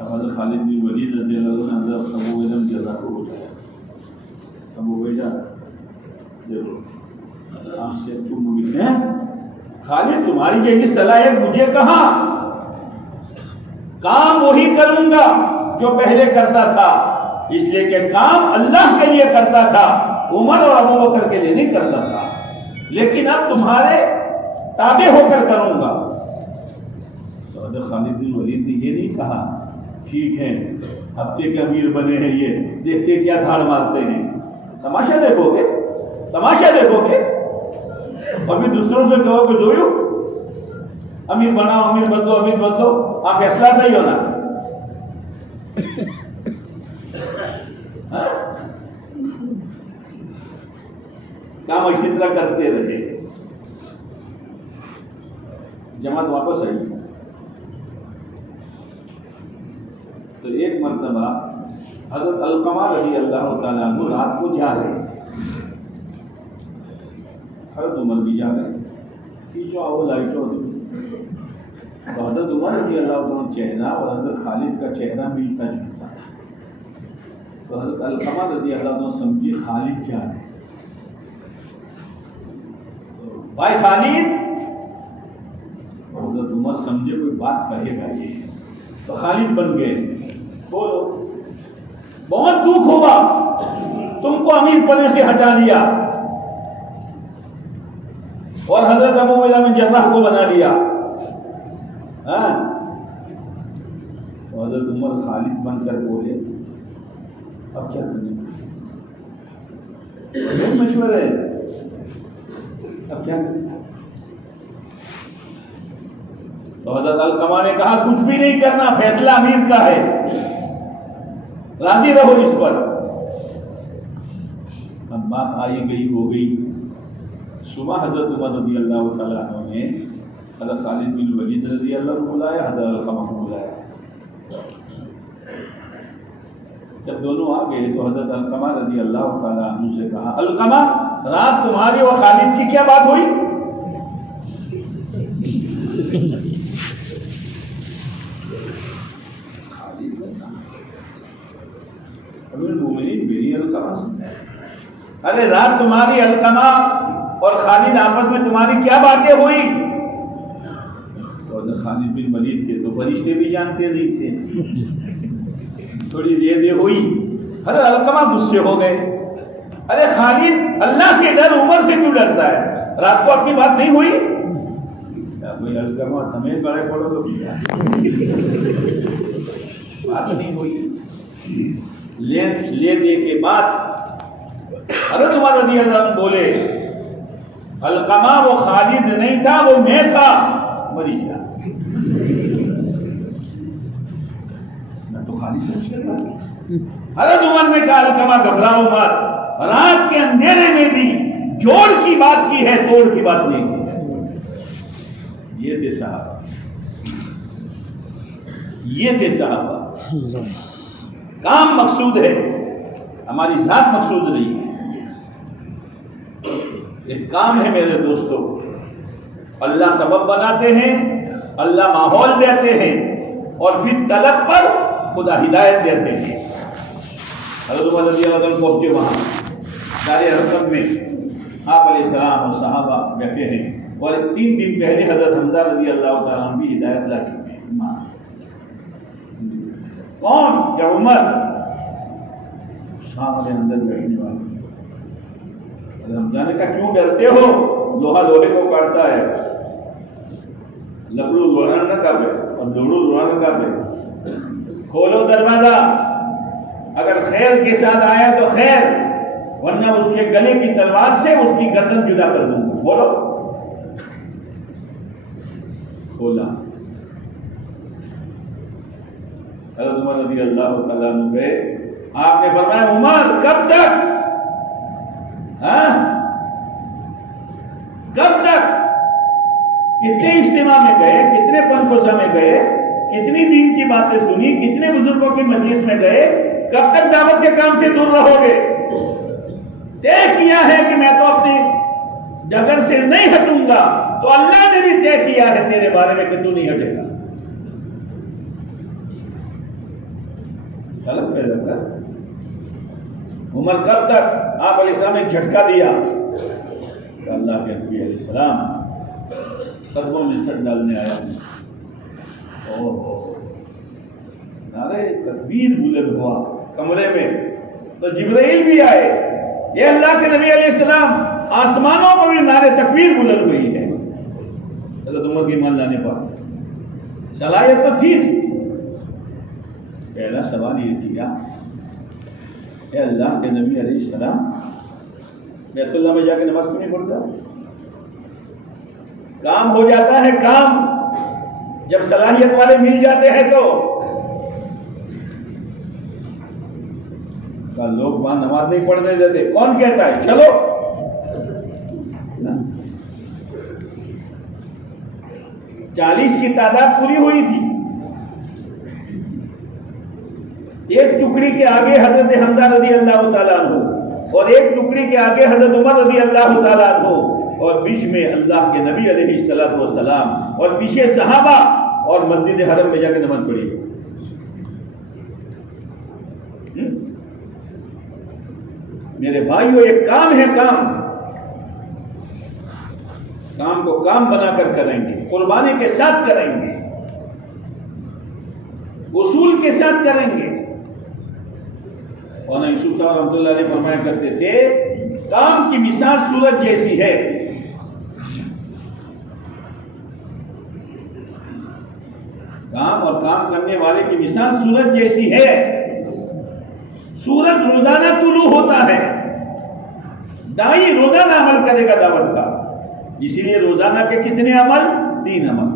حضرت خالد بن ولید رضی اللہ عنہ حضرت ابو عبیدہ بن جراح کو بلایا، ابو عبیدہ ضرور آپ سے تم ملتے ہیں، خالد تمہاری جیسی صلاحیت مجھے کہاں، کام وہی کروں گا جو پہلے کرتا تھا، اس لیے کہ کام اللہ کے لیے کرتا تھا، عمر اور ابو بکر کے لیے نہیں کرتا تھا، لیکن اب تمہارے تابع ہو کر کروں گا۔ تو حضرت خالد بن ولید نے یہ نہیں کہا ٹھیک ہے ہفتے کے امیر بنے ہیں، یہ دیکھتے کیا دھاڑ مارتے ہیں، تماشا دیکھو گے، تماشا دیکھو گے، اور پھر دوسروں سے کہو کہ جویو امیر بناؤ، امیر بن دو، امیر بن دو، آپ فیصلہ صحیح ہونا۔ کام اسی طرح کرتے رہے، جماعت واپس آئی۔ تو ایک مرتبہ حضرت علقمہ رضی اللہ تعالیٰ عنہ رات کو جا رہے، حضرت عمر بھی جا رہے، پیچھو آؤ لائٹوں تو حضرت عمر رضی اللہ عنہ چہرہ اور حضرت خالد کا چہرہ ملتا جلتا تھا، تو حضرت علقمہ رضی اللہ عنہ سمجھے خالد جا رہے، بھائی خالد، حضرت عمر سمجھے کوئی بات کہے گا یہ، تو خالد بن گئے، بولو بہت دکھ ہوا، تم کو امیر پنے سے ہٹا لیا اور حضرت ابو عبیدہ بن جراح کو بنا لیا۔ تو حضرت عمر خالد بن کر بولے اب کیا کریں، مشورہ ہے، اب کیا کریں؟ تو حضرت علقمہ نے کہا کچھ بھی نہیں کرنا، فیصلہ امیر کا ہے، راضی رہو اس پر۔ اب بات آئی گئی ہو گئی، صبح حضرت عمر رضی اللہ تعالیٰ عنہ نے حضرت خالد بن ولید رضی اللہ عنہ بلایا، حضرت علقمہ کو بلایا، جب دونوں آ گئے تو حضرت علقمہ رضی اللہ تعالیٰ عنہ سے کہا، علقمہ رات تمہاری اور خالد کی کیا بات ہوئی؟ امیر المومنین میری علقمہ سے، ارے رات تمہاری علقمہ اور خالد آپس میں تمہاری کیا باتیں ہوئی؟ اور خالد بن ولید کے تو فرشتے بھی جانتے نہیں تھے، تھوڑی دیر ہوئی، ارے علقمہ غصے ہو گئے، ارے خالد اللہ سے ڈر، عمر سے کیوں ڈرتا ہے؟ رات کو اپنی بات نہیں ہوئی؟ علقمہ تمہیں بڑے پڑو تو بات نہیں ہوئی۔ لے دے کے بعد حضرت عمر رضی اللہ عنہ بولے، علقمہ وہ خالد نہیں تھا، وہ میں تھا، مری گیا۔ میں تو خالد سے پوچھ رہا تھا۔ حضرت عمر نے کہا، علقمہ گھبراؤ مت، رات کے اندھیرے میں بھی جوڑ کی بات کی ہے، توڑ کی بات نہیں کی ہے۔ یہ تھے صحابہ، یہ تھے صحابہ۔ کام مقصود ہے، ہماری ذات مقصود نہیں ہے۔ ایک کام ہے میرے دوستو، اللہ سبب بناتے ہیں، اللہ ماحول دیتے ہیں، اور پھر طلب پر خدا ہدایت دیتے ہیں۔ حضرت عمر رضی اللہ عنہ پہنچے وہاں دار ارقم میں، آپ علیہ السلام اور صحابہ بیٹھے ہیں، اور 3 دن پہلے حضرت حمزہ رضی اللہ تعالیٰ عنہ بھی ہدایت لا چکے ہیں۔ کون؟ یا عمر، شام کے اندر بیٹھنے والے۔ حضرت حمزہ نے کہا، کیوں ڈرتے ہو؟ لوہا لوہے کو کاٹتا ہے، لکڑو لوہا نہ کاٹے اور دوڑو لوہا نہ کاٹے۔ کھولو دروازہ، اگر خیر کے ساتھ آیا تو خیر، ورنہ اس کے گلے کی تلوار سے اس کی گردن جدا کر دوں گا۔ بولو، کھولا۔ حضرت عمر رضی اللہ تعالیٰ عنہ گئے، آپ نے فرمایا، عمر کب تک؟ کب تک؟ کتنے اجتماع میں گئے، کتنے پنکوسا میں گئے، کتنی دین کی باتیں سنی، کتنے بزرگوں کی مجلس میں گئے، کب تک دعوت کے کام سے دور رہو گے؟ طے کیا ہے کہ میں تو اپنی ڈگر سے نہیں ہٹوں گا، تو اللہ نے بھی طے کیا ہے تیرے بارے میں کہ تو نہیں ہٹے گا۔ غلط کہہ رہا تھا عمر، کب تک؟ آپ علیہ السلام نے جھٹکا دیا کہ اللہ کے نبی علیہ السلام قدموں میں سر ڈالنے آیا ہوں۔ نعرہ تکبیر بلند ہوا کمرے میں، تو جبرائیل بھی آئے، یہ اللہ کے نبی علیہ السلام، آسمانوں پر بھی نعرہ تکبیر بلند ہوئی ہے حضرت عمر کی مان لانے پر۔ صلاحیت تو تھی۔ پہلا سوال یہ کیا، اے اللہ کے نبی علیہ السلام، بیت اللہ میں جا کے نماز کیوں نہیں پڑھتا؟ کام ہو جاتا ہے، کام جب صلاحیت والے مل جاتے ہیں تو لوگ وہاں نماز نہیں پڑھنے دیتے۔ کون کہتا ہے چلو؟ 40 کی تعداد پوری ہوئی تھی، ایک ٹکڑی کے آگے حضرت حمزہ رضی اللہ تعالیٰ عنہ، اور ایک ٹکڑی کے آگے حضرت عمر رضی اللہ تعالیٰ عنہ، اور بیچ میں اللہ کے نبی علیہ الصلوۃ والسلام، اور پیچھے صحابہ، اور مسجد حرم میں جا کے نماز پڑھی۔ میرے بھائیو، ایک کام ہے، کام کو کام بنا کر کریں گے، قربانی کے ساتھ کریں گے، اصول کے ساتھ کریں گے۔ اور یوسف صاحب رحمۃ اللہ علیہ فرمایا کرتے تھے، کام کی مثال سورج جیسی ہے، کام اور کام کرنے والے کی مثال سورج جیسی ہے۔ سورج روزانہ طلوع ہوتا ہے، دائی روزانہ عمل کرے گا دعوت کا، اسی لیے روزانہ کے کتنے عمل؟ 3 عمل۔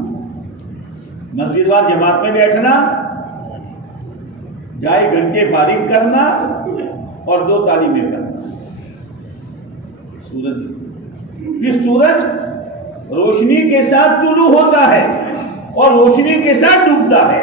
مسجد وار جماعت میں بیٹھنا، 2.5 گھنٹے فارغ کرنا، اور 2 تعلیمیں کرنا۔ سورج روشنی کے ساتھ طلوع ہوتا ہے اور روشنی کے ساتھ ڈوبتا ہے۔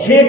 6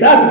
7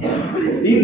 3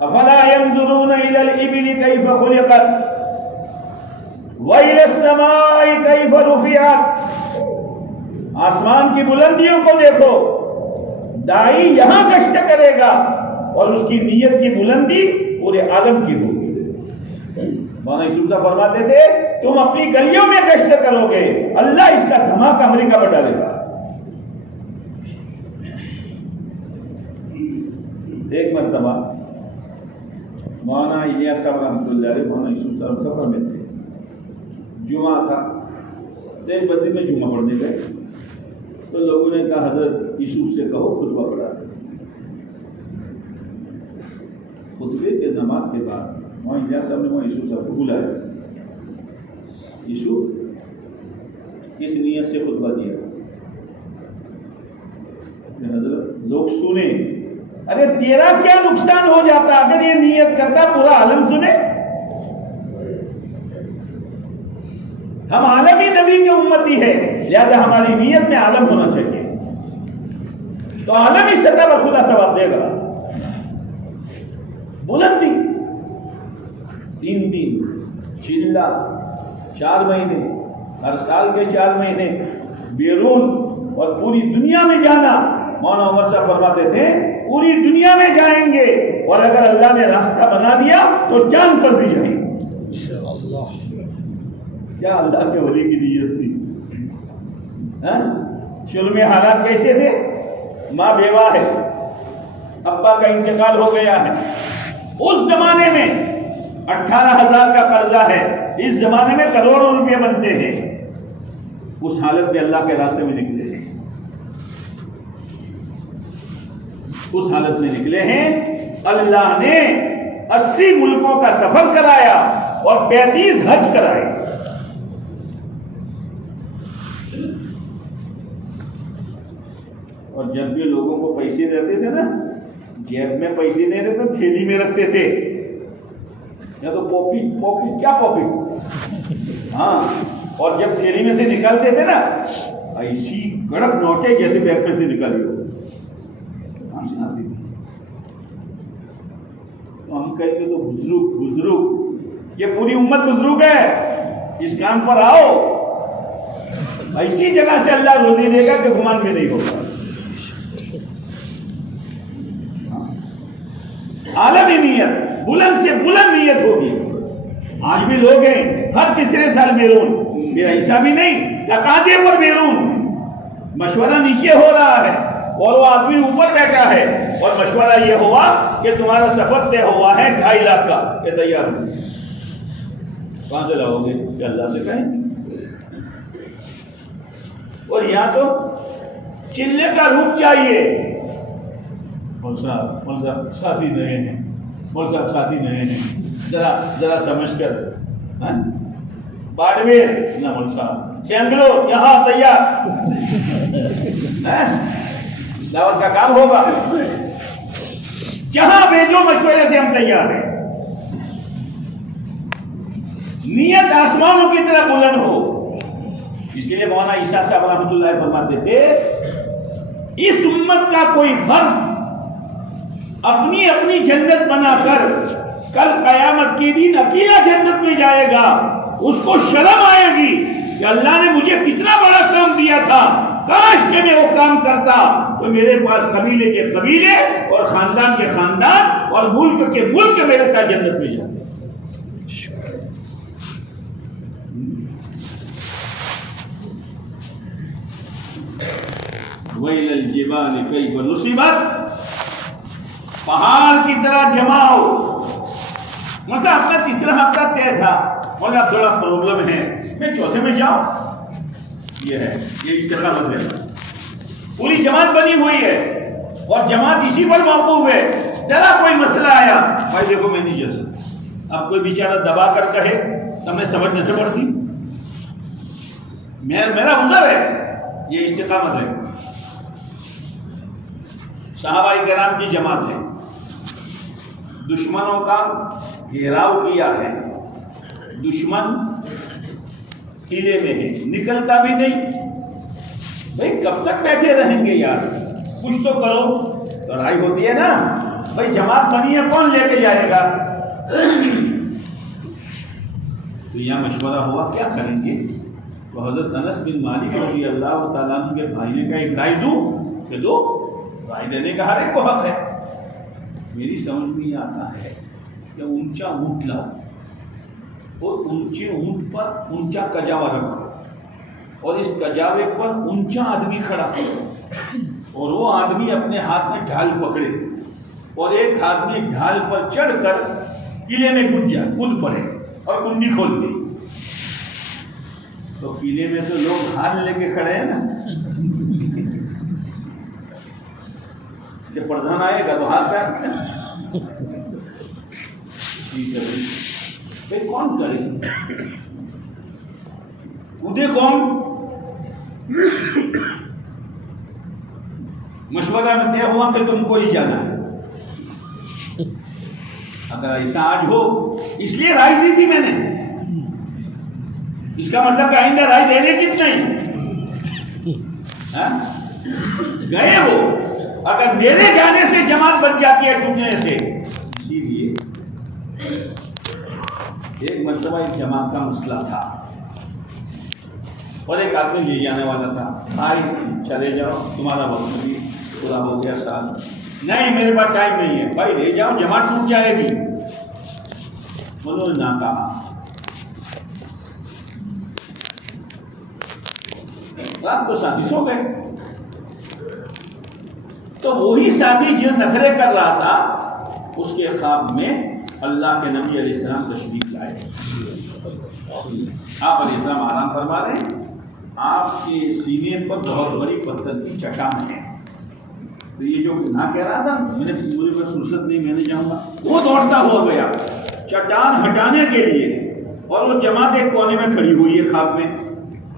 افلا ينظرون الى الابل كيف خلقت والى السماء كيف رفعت. آسمان کی بلندیوں کو دیکھو، دائی یہاں گشت کرے گا اور اس کی نیت کی بلندی پورے عالم کی ہوگی. مولانا یوسف صاحب فرماتے تھے تم اپنی گلیوں میں گشت کرو گے، اللہ اس کا دھماکہ امریکہ میں ڈالے گا. ایک مرتبہ مولانا الیاس صاحب رحمۃ اللہ علیہ مولانا یوسف صاحب سفر میں تھے، جمعہ تھا، ایک مسجد میں جمعہ پڑھنے گئے تو لوگوں نے کہا حضرت یوسف سے کہو خطبہ پڑھا دے. خطبے کے نماز کے بعد مولانا الیاس صاحب نے مولانا یوسف صاحب کو بلایا. یوسف کس نیت سے خطبہ دیا؟ حضرت لوگ سنیں. ارے تیرا کیا نقصان ہو جاتا اگر یہ نیت کرتا پورا عالم سنے؟ ہم عالمی نبی کے امتی ہے، لہذا ہماری نیت میں عالم ہونا چاہیے تو عالمی سطح پر خدا ثواب دے گا. بلندی 3 دن چلہ 4 مہینے، ہر سال کے 4 مہینے بیرون اور پوری دنیا میں جانا. مولانا عمر صاحب فرماتے تھے پوری دنیا میں جائیں گے اور اگر اللہ نے راستہ بنا دیا تو چاند پر بھی جائیں گے. کیا اللہ کے ولی کی نیت تھی. شروع میں حالات کیسے تھے؟ ماں بیوہ ہے، ابا کا انتقال ہو گیا ہے، اس زمانے میں 18,000 کا قرضہ ہے، اس زمانے میں کروڑوں روپے بنتے ہیں. اس حالت میں اللہ کے راستے میں نکلے ہیں، اس حالت میں نکلے ہیں. اللہ نے 80 ملکوں کا سفر کرایا اور 35 حج کرائے. اور جب بھی لوگوں کو پیسے دیتے تھے نا، جیب میں پیسے نہیں رہتے، تھیلی میں رکھتے تھے، یا تو پاکٹ کیا پاکٹ، ہاں. اور جب تھیلی میں سے نکالتے تھے نا ایسی کڑک نوٹیں جیسے بیگ میں سے نکالی ہو. تو ہم کہیں گے تو بزرگ یہ پوری امت بزرگ ہے، اس کام پر آؤ. ایسی جگہ سے اللہ روزی دے گا کہ گمان بھی نہیں ہوگا. عالمی نیت، بلند سے بلند نیت ہوگی. آج بھی لوگ ہیں ہر تیسرے سال بیرون، میرا حصہ بھی نہیں، تقاضے پر بیرون. مشورہ نیچے ہو رہا ہے اور وہ آدمی اوپر بیٹھا ہے اور مشورہ یہ ہوا کہ تمہارا سفر طے ہوا ہے 2.5 لاکھ کا، کہ تیار ہو. کہاں سے لاؤ گے؟ کہ اللہ سے کہیں. اور یہاں تو چلنے کا روپ چاہیے. مول صاحب ساتھی نئے ہیں، مول صاحب ساتھی نئے ہیں، ذرا سمجھ کر. باڑمیر نہ مول صاحب، بنگلور یہاں تیار. دعوت کا کام ہوگا، جہاں بھیجو مشورے سے ہم تیار ہیں. نیت آسمانوں کی طرح بلند ہو. اس لیے مولانا عیسیٰ صاحب رحمۃ اللہ فرماتے تھے اس امت کا کوئی فرد اپنی اپنی جنت بنا کر کل قیامت کے دن اکیلا جنت میں جائے گا. اس کو شرم آئے گی کہ اللہ نے مجھے کتنا بڑا کام دیا تھا، کاش کہ میں وہ کام کرتا تو میرے پاس قبیلے کے قبیلے اور خاندان کے خاندان اور ملک کے ملک میرے ساتھ جنت میں جاتے. وَإِلَى الْجِبَالِ كَيْفَ نُصِبَتْ، پہاڑ کی طرح جماؤ. مطلب اپنا تیسرا ہفتہ طے تھا، بولا تھوڑا پرابلم ہے، میں چوتھے میں جاؤں. یہ ہے، یہ استقامت ہے. پوری جماعت بنی ہوئی ہے اور جماعت اسی پر موقوف ہے. ذرا کوئی مسئلہ آیا، بھائی دیکھو میں نہیں جا سکتا. اب کوئی بیچارہ دبا کر کہے تو ہمیں سمجھ نہیں پڑتی. میرا عذر ہے. یہ استقامت ہے. صحابہ کرام کی جماعت ہے، دشمنوں کا گھیراؤ کیا ہے، دشمن قلعے میں ہے، نکلتا بھی نہیں. بھائی کب تک بیٹھے رہیں گے یار، کچھ تو کرو. لڑائی ہوتی ہے نا، بھائی جماعت بنی ہے کون لے کے جائے گا؟ تو یہاں مشورہ ہوا کیا کریں گے؟ تو حضرت انس بن مالک رضی اللہ تعالیٰ عنہ کے بھائی نے کہا ایک رائے دوں کہ دو، رائے دینے کا ہر ایک کو حق ہے۔ میری سمجھ میں یہ آتا ہے کہ اونچا اونٹ لاؤ اور اونچے اونٹ پر اونچا کجاوا رکھو اور اس کجاوے پر اونچا آدمی کھڑا کرو اور وہ آدمی اپنے ہاتھ میں ڈھال پکڑے اور ایک آدمی ڈھال پر چڑھ کر قلعے میں کود پڑے اور کنڈی کھول دی۔ تو قلعے میں تو لوگ ہاتھ لے کے کھڑے ہیں نا کہ پردھان آئے گا تو ہاتھ پہ پھر کون کرے؟ کودے کون؟ مشورہ میں طے ہوا کہ تم کو ہی جانا ہے۔ اگر ایسا آج ہو، اس لیے رائے دی تھی میں نے، اس کا مطلب کہ آئندہ رائے دینے کی نہیں گئے وہ، اگر میرے جانے سے جماعت بن جاتی ہے ٹوٹنے سے۔ اسی لیے ایک مرتبہ ایک جماعت کا مسئلہ تھا اور ایک آدمی لے جانے والا تھا، بھائی چلے جاؤ تمہارا وقت بھی پورا ہو گیا سال، نہیں میرے پاس ٹائم نہیں ہے، بھائی لے جاؤ جماعت ٹوٹ جائے گی۔ انہوں نے نہ کہا، رات کو ساتھی سو گئے۔ تو وہی ساتھی جو نخرے کر رہا تھا، اس کے خواب میں اللہ کے نبی علیہ السلام تشریف لائے۔ آپ علیہ السلام آرام فرما رہے ہیں، آپ کے سینے پر بہت بڑی پتھر کی چٹان ہے۔ تو یہ جو نہ کہہ رہا تھا مجھے فرصت نہیں، میں نہیں جاؤں گا، وہ دوڑتا ہوا گیا چٹان ہٹانے کے لیے، اور وہ جماعت ایک کونے میں کھڑی ہوئی ہے خواب میں۔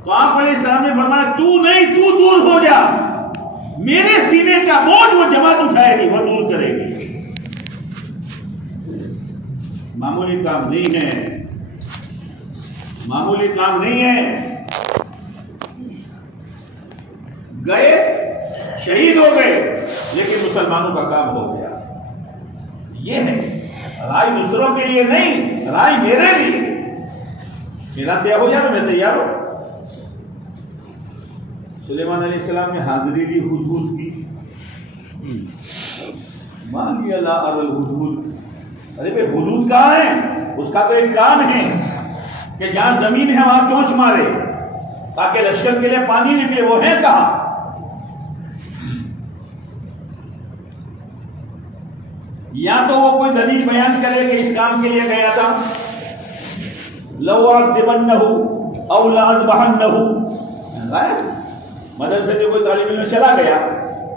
تو آپ علیہ السلام نے فرمایا تو نہیں، تو دور ہو جا، میرے سینے کا بوجھ وہ جماعت اٹھائے گی، وہ دور کرے گی۔ معمولی کام نہیں ہے، معمولی کام نہیں ہے۔ گئے شہید ہو گئے، لیکن مسلمانوں کا کام ہو گیا۔ یہ ہے رائے دوسروں کے لیے نہیں، رائے میرے لیے۔ میرا طے ہو جائے تو میں تیار ہوں۔ سلیمان علیہ السلام نے حاضری لی ہدہد کی، مان لیا لا ار الہدہد۔ ارے بھائی ہدہد کہاں ہے؟ اس کا تو ایک کام ہے کہ جہاں زمین ہے وہاں چونچ مارے تاکہ لشکر کے لیے پانی نکلے، وہ ہے کہاں؟ یا تو وہ کوئی دلیل بیان کرے کہ اس کام کے لیے گیا تھا، لَأُعَذِّبَنَّهُ أَوْ لَأَذْبَحَنَّهُ۔ مدرسے میں کوئی طالب علم چلا گیا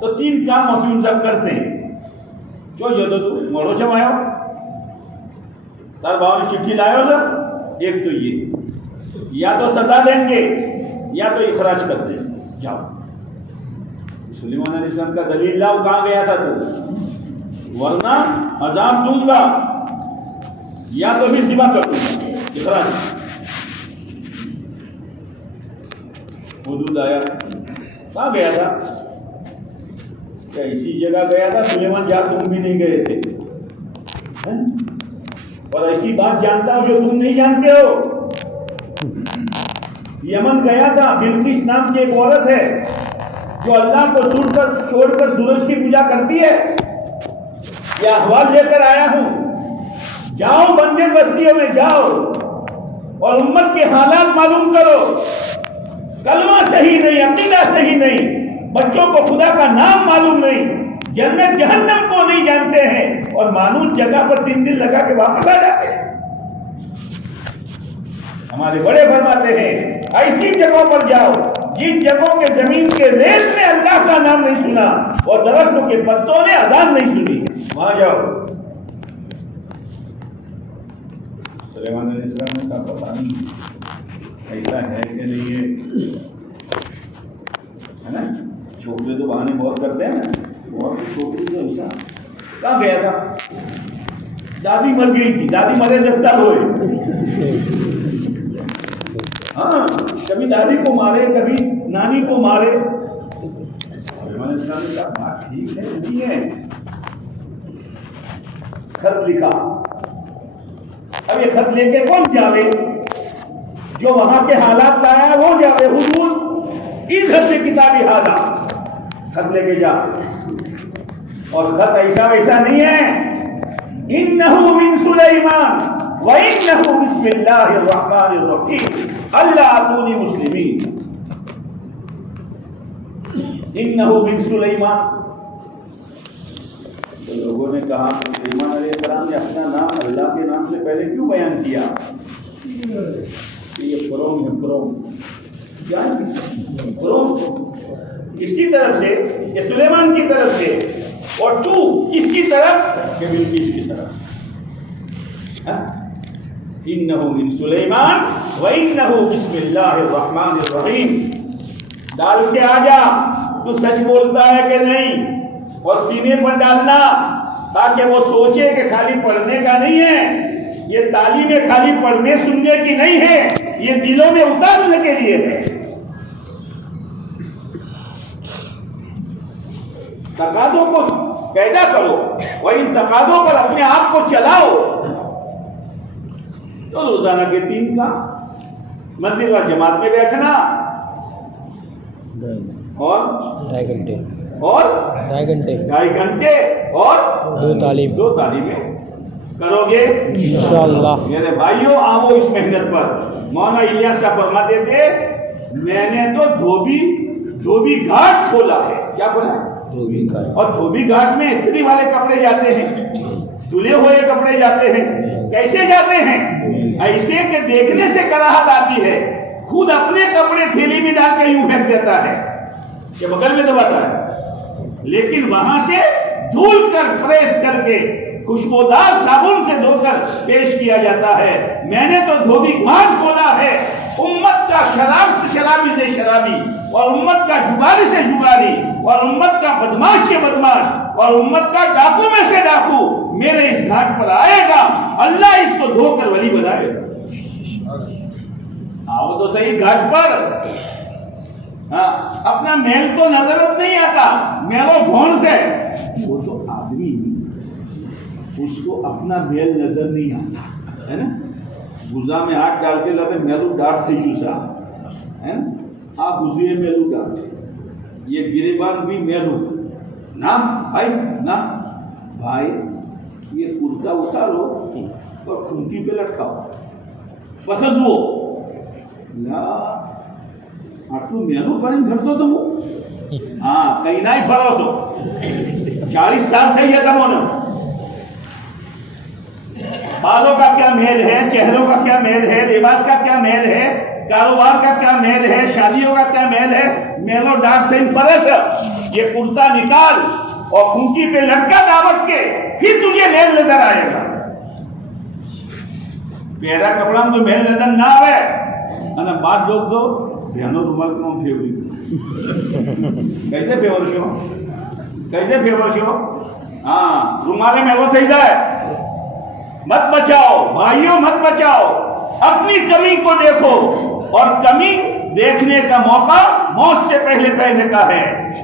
تو تین کام حکیم صاحب کرتے ہیں، جو یہ تو موڑو چمایا تر باؤ نے چٹھی لائے سر، ایک تو یہ، یا تو سزا دیں گے یا تو اخراج کر دیں، جاؤ۔ سلیمان علیہ السلام کا دلیل لاؤ، کہاں گیا تھا تو، ورنہ عذاب دوں گا یا تو بھی ذبح کر دوں گا، اخراج۔ حدود آیا، کہاں گیا تھا؟ کیا اسی جگہ گیا تھا؟ سلیمان جہاں تم بھی نہیں گئے تھے، اور ایسی بات جانتا ہوں جو تم نہیں جانتے ہو۔ یمن گیا تھا، بلقیس نام کی ایک عورت ہے جو اللہ کو چھوڑ کر سورج کی پوجا کرتی ہے۔ یہ احوال لے کر آیا ہوں، جاؤ بنجر بستیوں میں جاؤ اور امت کے حالات معلوم کرو۔ کلمہ صحیح نہیں، عقیدہ صحیح نہیں، بچوں کو خدا کا نام معلوم نہیں، جنت جہنم کو نہیں جانتے ہیں، اور مانوس جگہ پر 3 دن لگا کے واپس آ جاتے ہیں۔ ہمارے بڑے فرماتے ہیں ایسی جگہوں پر جاؤ جن جگہوں کے زمین کے ریت میں اللہ کا نام نہیں سنا اور درختوں کے پتوں نے اذان نہیں سنی، وہاں جاؤ۔ سلیمان علیہ السلام نے کہا پتہ نہیں ایسا ہے کہ نہیں ہے نا، چھوٹے تو بہانے بہت کرتے ہیں نا، بہت چھوٹی تو ایسا۔ کہاں گیا تھا؟ دادی مر گئی تھی، دادی مرے 10 سال ہوئے، ہاں کبھی دادی کو مارے کبھی نانی کو مارے۔ سلیمان علیہ السلام نے کہا بات ٹھیک ہے، نہیں ہے، خط لکھا. اب یہ خط لے کے کون جاوے؟ جو وہاں کے حالات لایا وہ جاوے. حضور ادھر سے کتابی حالا خط لے کے جا. اور خط ایسا ویسا نہیں ہے. انہو من سلیمان وانہو بسم اللہ الرحمن الرحیم اللہ اتونی مسلمین. انہو من سلیمان. تو لوگوں نے کہا سلیمان علیہ السلام نے اپنا نام اللہ کے نام سے پہلے کیوں بیان کیا؟ یہ فروم ہے. فروم کیا ہے؟ فروم کس کی طرف سے؟ یہ سلیمان کی طرف سے. اور تو کس کی طرف؟ کہ بلقیس کی طرف. انہو من سلیمان وانہو بسم اللہ الرحمن الرحیم. ڈال کے آ جا. تو سچ بولتا ہے کہ نہیں؟ اور سینے پر ڈالنا تاکہ وہ سوچے کہ خالی پڑھنے کا نہیں ہے یہ تعلیم، خالی پڑھنے سننے کی نہیں ہے، یہ دلوں میں اتارنے کے لیے ہے. تقاضوں کو پیدا کرو اور ان تقاضوں پر اپنے آپ کو چلاؤ. تو روزانہ کے 3 کا مسجد و جماعت میں بیٹھنا اور 2.5 گھنٹے اور 2.5 گھنٹے اور 2 تعلیمیں کرو گے انشاءاللہ. میرے بھائیوں آؤ اس محنت پر. مولانا الیاس صاحب فرماتے تھے میں نے تو دھوبی گھاٹ کھولا ہے. کیا کھولا ہے؟ اور دھوبی گھاٹ میں استری والے کپڑے جاتے ہیں، دھلے ہوئے کپڑے جاتے ہیں. کیسے جاتے ہیں؟ ایسے کہ دیکھنے سے کراہت آتی ہے. خود اپنے کپڑے تھیلی میں ڈال کے یوں پھینک دیتا ہے کہ بغل میں دباتا ہے، لیکن وہاں سے دھول کر پریس کر کے خوشبودار صابن سے دھو کر پیش کیا جاتا ہے. میں نے تو دھوبی گھاٹ کھولا ہے. امت کا شراب سے شرابی سے شرابی، اور امت کا جگاری سے جگاری، اور امت کا بدماش سے بدماش، اور امت کا ڈاکو میں سے ڈاکو میرے اس گھاٹ پر آئے گا. اللہ اس کو دھو کر ولی بنائے گا. آؤ تو صحیح گھاٹ پر. ہاں اپنا میل تو نظرت نہیں آتا، میلو گھون سے. وہ تو آدمی اس کو اپنا میل نظر نہیں آتا ہے نا. گزا میں ہاتھ ڈال کے لاتے میلو ڈاٹ سے جوسا ہے نا. آپ گزیے میلو ڈالتے، یہ گریبان بھی میلو نا بھائی نا بھائی. یہ کرتا اتارو اور کھنٹی پہ لٹکاؤ پسند ہو لا آٹو میلو پڑیں گھر تو تم ہاں کہیں نہ ہی فروسو 40 سال تھے یہ تمہوں نے. بالوں کا کیا میل ہے، چہروں کا کیا میل ہے، لباس کا کیا میل ہے، کاروبار کا کیا میل ہے، شادیوں کا کیا میل ہے. میلو ڈاٹ سے فرس. یہ کرتا نکال اور کھونٹی پہ لٹکا دعوت کے، پھر تجھے میل نظر آئے گا. پیرا کپڑا میں تو میل نظر نہ آئے انا بات لوگ دو بہنوں رومال کو کیسے فیور شو ہاں رومالے میں وہ تھی جائے. مت بچاؤ بھائیوں، مت بچاؤ. اپنی کمی کو دیکھو، اور کمی دیکھنے کا موقع موت سے پہلے کا ہے.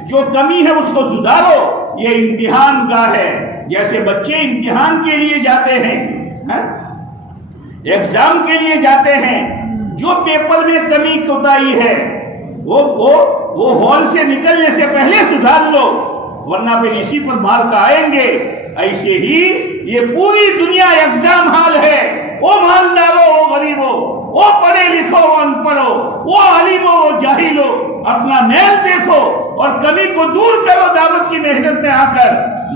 جو کمی ہے اس کو سدھارو. یہ امتحان گاہ ہے. جیسے بچے امتحان کے لیے جاتے ہیں، ایگزام کے لیے جاتے ہیں، جو پیپر میں کمی کوتاہی ہے وہ ہال سے نکلنے سے پہلے سدھار لو، ورنہ پھر اسی پر مارک آئیں گے. ایسے ہی یہ پوری دنیا ایگزام ہال ہے. وہ مالدارو، وہ غریبو، وہ پڑھے لکھو، وہ ان پڑھو، وہ عالمو، وہ جاہلو، اپنا میل دیکھو اور کمی کو دور کرو. دعوت کی محنت میں آ کر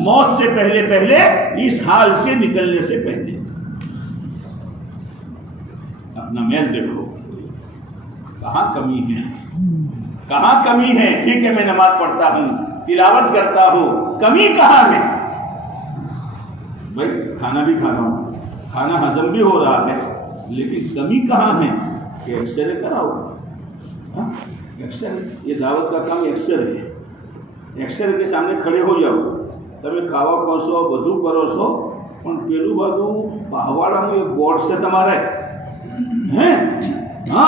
موت سے پہلے اس حال سے نکلنے سے پہلے اپنا میل دیکھو. کہاں کمی ہے. ٹھیک ہے میں نماز پڑھتا ہوں، تلاوت کرتا ہوں، کمی کہاں ہے؟ بھائی کھانا بھی کھا رہا ہوں، کھانا ہضم بھی ہو رہا ہے، لیکن کمی کہاں ہے کہ ایکس رے کراؤ. ایکس رے، یہ دعوت کا کام ایکس رے ہے. ایکس رے کے سامنے کھڑے ہو جاؤ. તમે ખાવા ખોશો બધું કરો છો પણ પેલું બધું પહાવાડાનું એક બોર્ડ છે તમારે હે હા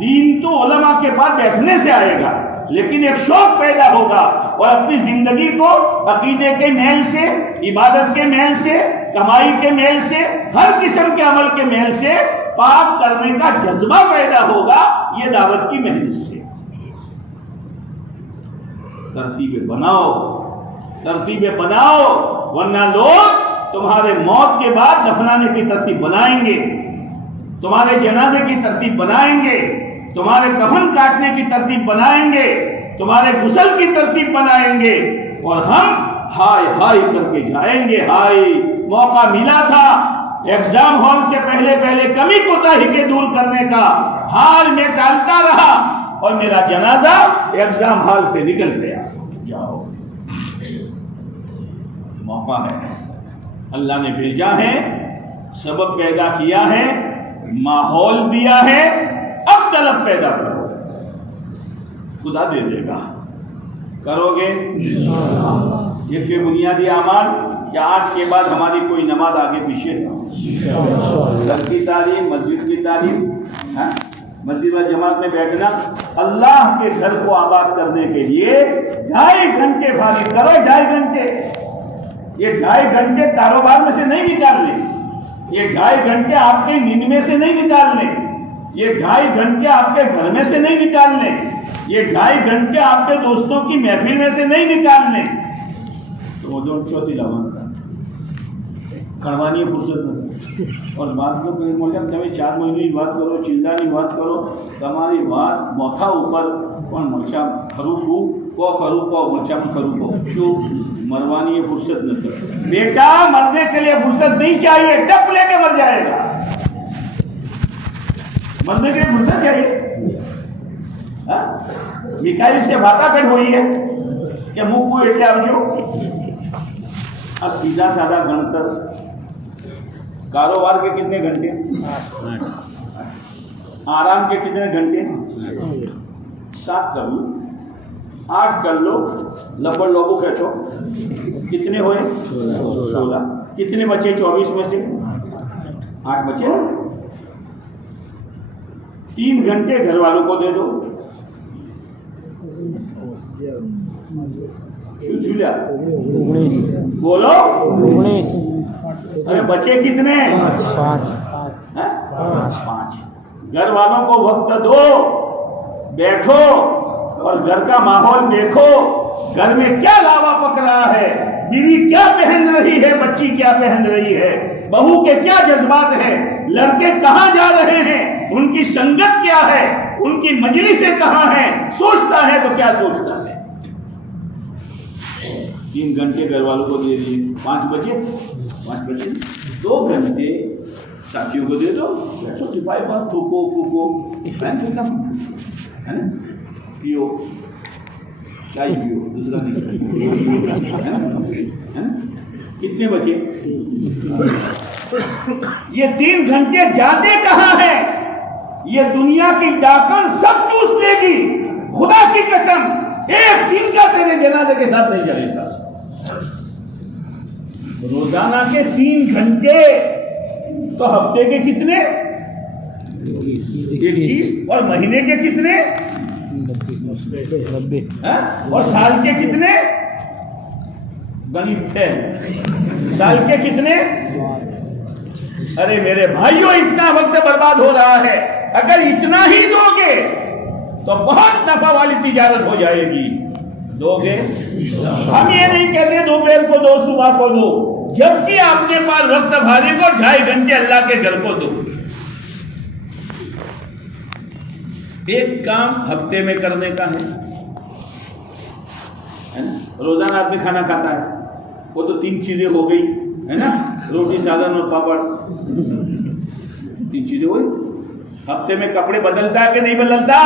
دین تو علماء کے پاس بیٹھنے سے آئے گا، لیکن ایک شوق پیدا ہوگا اور اپنی زندگی کو عقیدے کے میل سے، عبادت کے میل سے، کمائی کے میل سے، ہر قسم کے عمل کے میل سے پاک کرنے کا جذبہ پیدا ہوگا، یہ دعوت کی محنت سے۔ ترتیبیں بناؤ، ترتیبیں بناؤ، ورنہ لوگ تمہارے موت کے بعد دفنانے کی ترتیب بنائیں گے، تمہارے جنازے کی ترتیب بنائیں گے، تمہارے کفن کاٹنے کی ترتیب بنائیں گے، تمہارے غسل کی ترتیب بنائیں گے، اور ہم ہائے ہائے کر کے جائیں گے۔ ہائے، موقع ملا تھا ایگزام ہال سے پہلے کمی کوتاہی کے دور کرنے کا، حال میں ٹالتا رہا اور میرا جنازہ ایگزام ہال سے نکل گیا۔ جاؤ، موقع ہے، اللہ نے بھیجا ہے، سبب پیدا کیا ہے، ماحول دیا ہے، اب طلب پیدا کرو، خدا دے دے گا۔ کرو گے؟ یہ کہ بنیادی اعمال کہ آج کے بعد ہماری کوئی نماز آگے پیچھے نہ ہو، گھر کی تعلیم، مسجد کی تعلیم، مسجد و جماعت میں بیٹھنا، اللہ کے گھر کو آباد کرنے کے لیے 2.5 گھنٹے فارغ کرو۔ 2.5 گھنٹے، یہ 2.5 گھنٹے کاروبار میں سے نہیں نکالنے، یہ 2.5 گھنٹے آپ کے نیند میں سے نہیں نکالنے، یہ 2.5 گھنٹے آپ کے گھر میں سے نہیں نکالنے، یہ 2.5 گھنٹے آپ کے دوستوں کی محفل میں سے نہیں نکالنے۔ تو وہ جو چوتھی لون کڑوانی فرصت میں اور بات کو مطلب તમે 4 મહિનાની વાત કરો, ચિંતાની વાત કરો, તમારી વાત મોથા ઉપર પણ મરચા ખરું કો કરું કો મરચા ખરું કો શું مرવાની فرصت نہ کر بیٹا، مرنے کے لیے فرصت نہیں چاہیے، ٹپ لے کے مر جائے گا۔ مرنے کے لیے فرصت چاہیے۔ میکائیل سے باتیں کٹ ہوئی ہے کہ منہ کو ایٹے آوجو، اور سیدھا سادہ گنتر کاروبار کے کتنے گھنٹے، آرام کے کتنے گھنٹے، 7 کر لو، 8 کر لو، لبڑ لوگوں کھینچو، کتنے ہوئے 16، کتنے بچے 24 میں سے 8 بچے، 3 گھنٹے گھر والوں کو دے دو۔ بولو، ارے بچے کتنے، 5۔ گھر والوں کو وقت دو، بیٹھو اور گھر کا ماحول دیکھو، گھر میں کیا لاوا پک رہا ہے، بیوی کیا پہن رہی ہے، بچی کیا پہن رہی ہے، بہو کے کیا جذبات ہیں، لڑکے کہاں جا رہے ہیں، ان کی سنگت کیا ہے، ان کی مجلسیں کہاں ہیں، سوچتا ہے تو کیا سوچتا ہے۔ 3 گھنٹے گھر والوں کو دے دیے، 5 بجے 2 گھنٹے ساتھیوں کو دے دو، چھپائی بات تھوکو پھوکو، پیو چائے پیو، دوسرا نہیں۔ کتنے بچے؟ یہ 3 گھنٹے جاتے کہاں ہیں؟ یہ دنیا کی ڈاکن سب چوس لے گی، خدا کی قسم ایک دن کا تیرے جنازے کے ساتھ نہیں چلے گا۔ روزانہ کے 3 گھنٹے تو ہفتے کے کتنے 21، اور مہینے کے کتنے، اور سال کے کتنے، سال کے کتنے۔ ارے میرے بھائیوں، اتنا وقت برباد ہو رہا ہے، اگر اتنا ہی دو گے تو بہت نفع والی تجارت ہو جائے گی۔ دو گے؟ ہم یہ نہیں کہتے دوپہر کو دو، صبح کو دو، جبکہ آپ کے پاس وقت فارغ ہو 2.5 گھنٹے اللہ کے گھر کو دو۔ ایک کام ہفتے میں کرنے کا ہے، روزانہ آدمی کھانا کھاتا ہے، وہ تو 3 چیزیں ہو گئی ہے نا، روٹی سالن اور پاپڑ، 3 چیزیں ہوئی۔ ہفتے میں کپڑے بدلتا ہے کہ نہیں بدلتا؟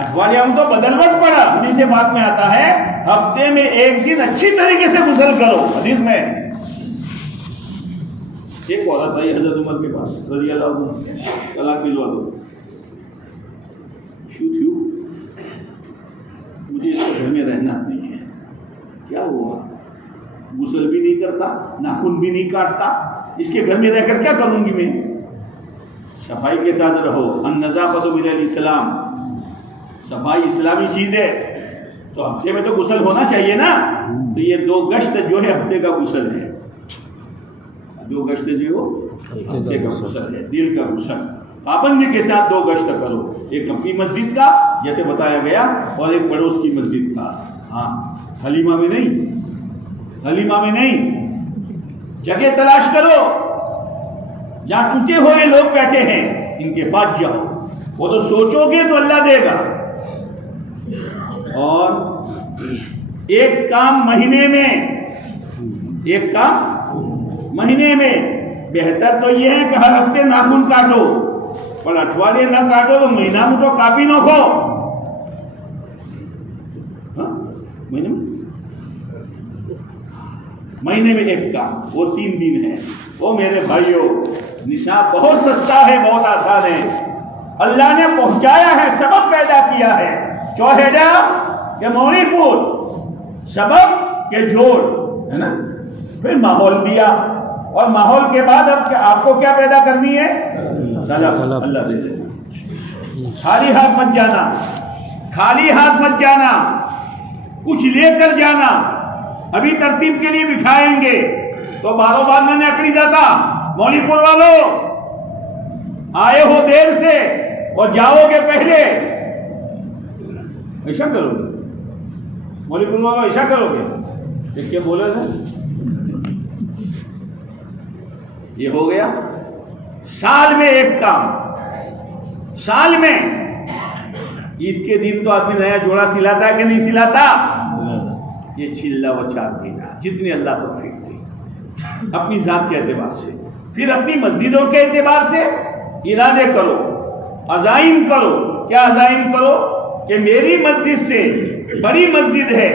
اٹھواڑیا میں تو بدلوٹ پڑا، حدیث پاک میں آتا ہے ہفتے میں 1 دن اچھی طریقے سے گزر کرو۔ حدیث میں ایک عورت آئی حضرت عمر کے پاس رضی اللہ عنہ، طلاق دلوا دو۔ مجھے اس گھر میں رہنا نہیں ہے۔ کیا ہوا؟ غسل بھی نہیں کرتا، ناخن بھی نہیں کاٹتا، اس کے گھر میں رہ کر کیا کروں گی میں؟ صفائی کے ساتھ رہو. النظافۃ من الاسلام، صفائی اسلامی چیز ہے. تو ہفتے میں تو غسل ہونا چاہیے نا. تو یہ 2 گشت جو ہے ہفتے کا غسل ہے. 2 گشت جو ہفتے کا غسل ہے، دل کا غسل. پابندی کے ساتھ 2 گشت کرو. ایک اپنی مسجد کا جیسے بتایا گیا، اور ایک پڑوس کی مسجد کا. ہاں، حلیمہ میں نہیں، حلیمہ میں نہیں. جگہ تلاش کرو جہاں ٹوٹے ہوئے لوگ بیٹھے ہیں، ان کے پاس جاؤ. وہ تو سوچو گے تو اللہ دے گا. اور ایک کام مہینے میں، ایک کام مہینے میں. بہتر تو یہ ہے کہ ہر ہفتے ناخن کاٹو، پر اٹھوالے نہ کاٹو تو مہینہ میں تو کاپی نہ کھو. مہینے میں ایک کام، وہ 3 دن ہے. وہ میرے بھائیوں، نصاب بہت سستا ہے، بہت آسان ہے. اللہ نے پہنچایا ہے، سبب پیدا کیا ہے. چوہیڈا کہ منی پور، سبب کے جوڑ ہے نا. پھر ماحول دیا، اور ماحول کے بعد اب آپ کو کیا پیدا کرنی ہے؟ طلب. اللہ دے دے. خالی ہاتھ مت جانا، خالی ہاتھ مت جانا، کچھ لے کر جانا. ابھی ترتیب کے لیے بٹھائیں گے تو بارو بار میں نے اکڑی جاتا. منی پور والوں آئے ہو دیر سے اور جاؤ گے پہلے، ایسا کرو گے. منی پور والوں ایسا کرو گے. دیکھ کے بولے تھے یہ ہو گیا. سال میں ایک کام، سال میں. عید کے دن تو آدمی نیا جوڑا سلاتا ہے کہ نہیں سلاتا؟ یہ چلا و چار دینا جتنی اللہ توفیق دی، اپنی ذات کے اعتبار سے. پھر اپنی مسجدوں کے اعتبار سے ارادے کرو، عزائم کرو. کیا عزائم کرو؟ کہ میری مسجد سے بڑی مسجد ہے،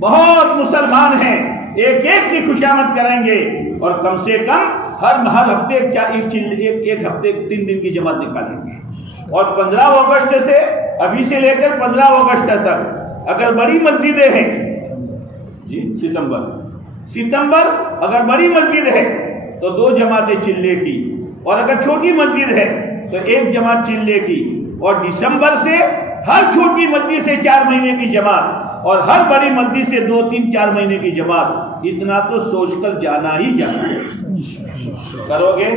بہت مسلمان ہیں، ایک ایک کی خوشامد کریں گے، اور کم سے کم ہر ہفتے ایک ہفتے 3 دن کی جماعت نکالیں گے. اور 15 اگست سے، ابھی سے لے کر 15 اگست تک اگر بڑی مسجدیں ہیں، جی ستمبر اگر بڑی مسجد ہے تو 2 جماعتیں چلے کی، اور اگر چھوٹی مسجد ہے تو 1 جماعت چلے کی. اور دسمبر سے ہر چھوٹی مسجد سے 4 مہینے کی جماعت، اور ہر بڑی مسجد سے 2 3 4 مہینے کی جماعت. اتنا تو سوچ کر جانا ہی جانا ہے. کرو گے؟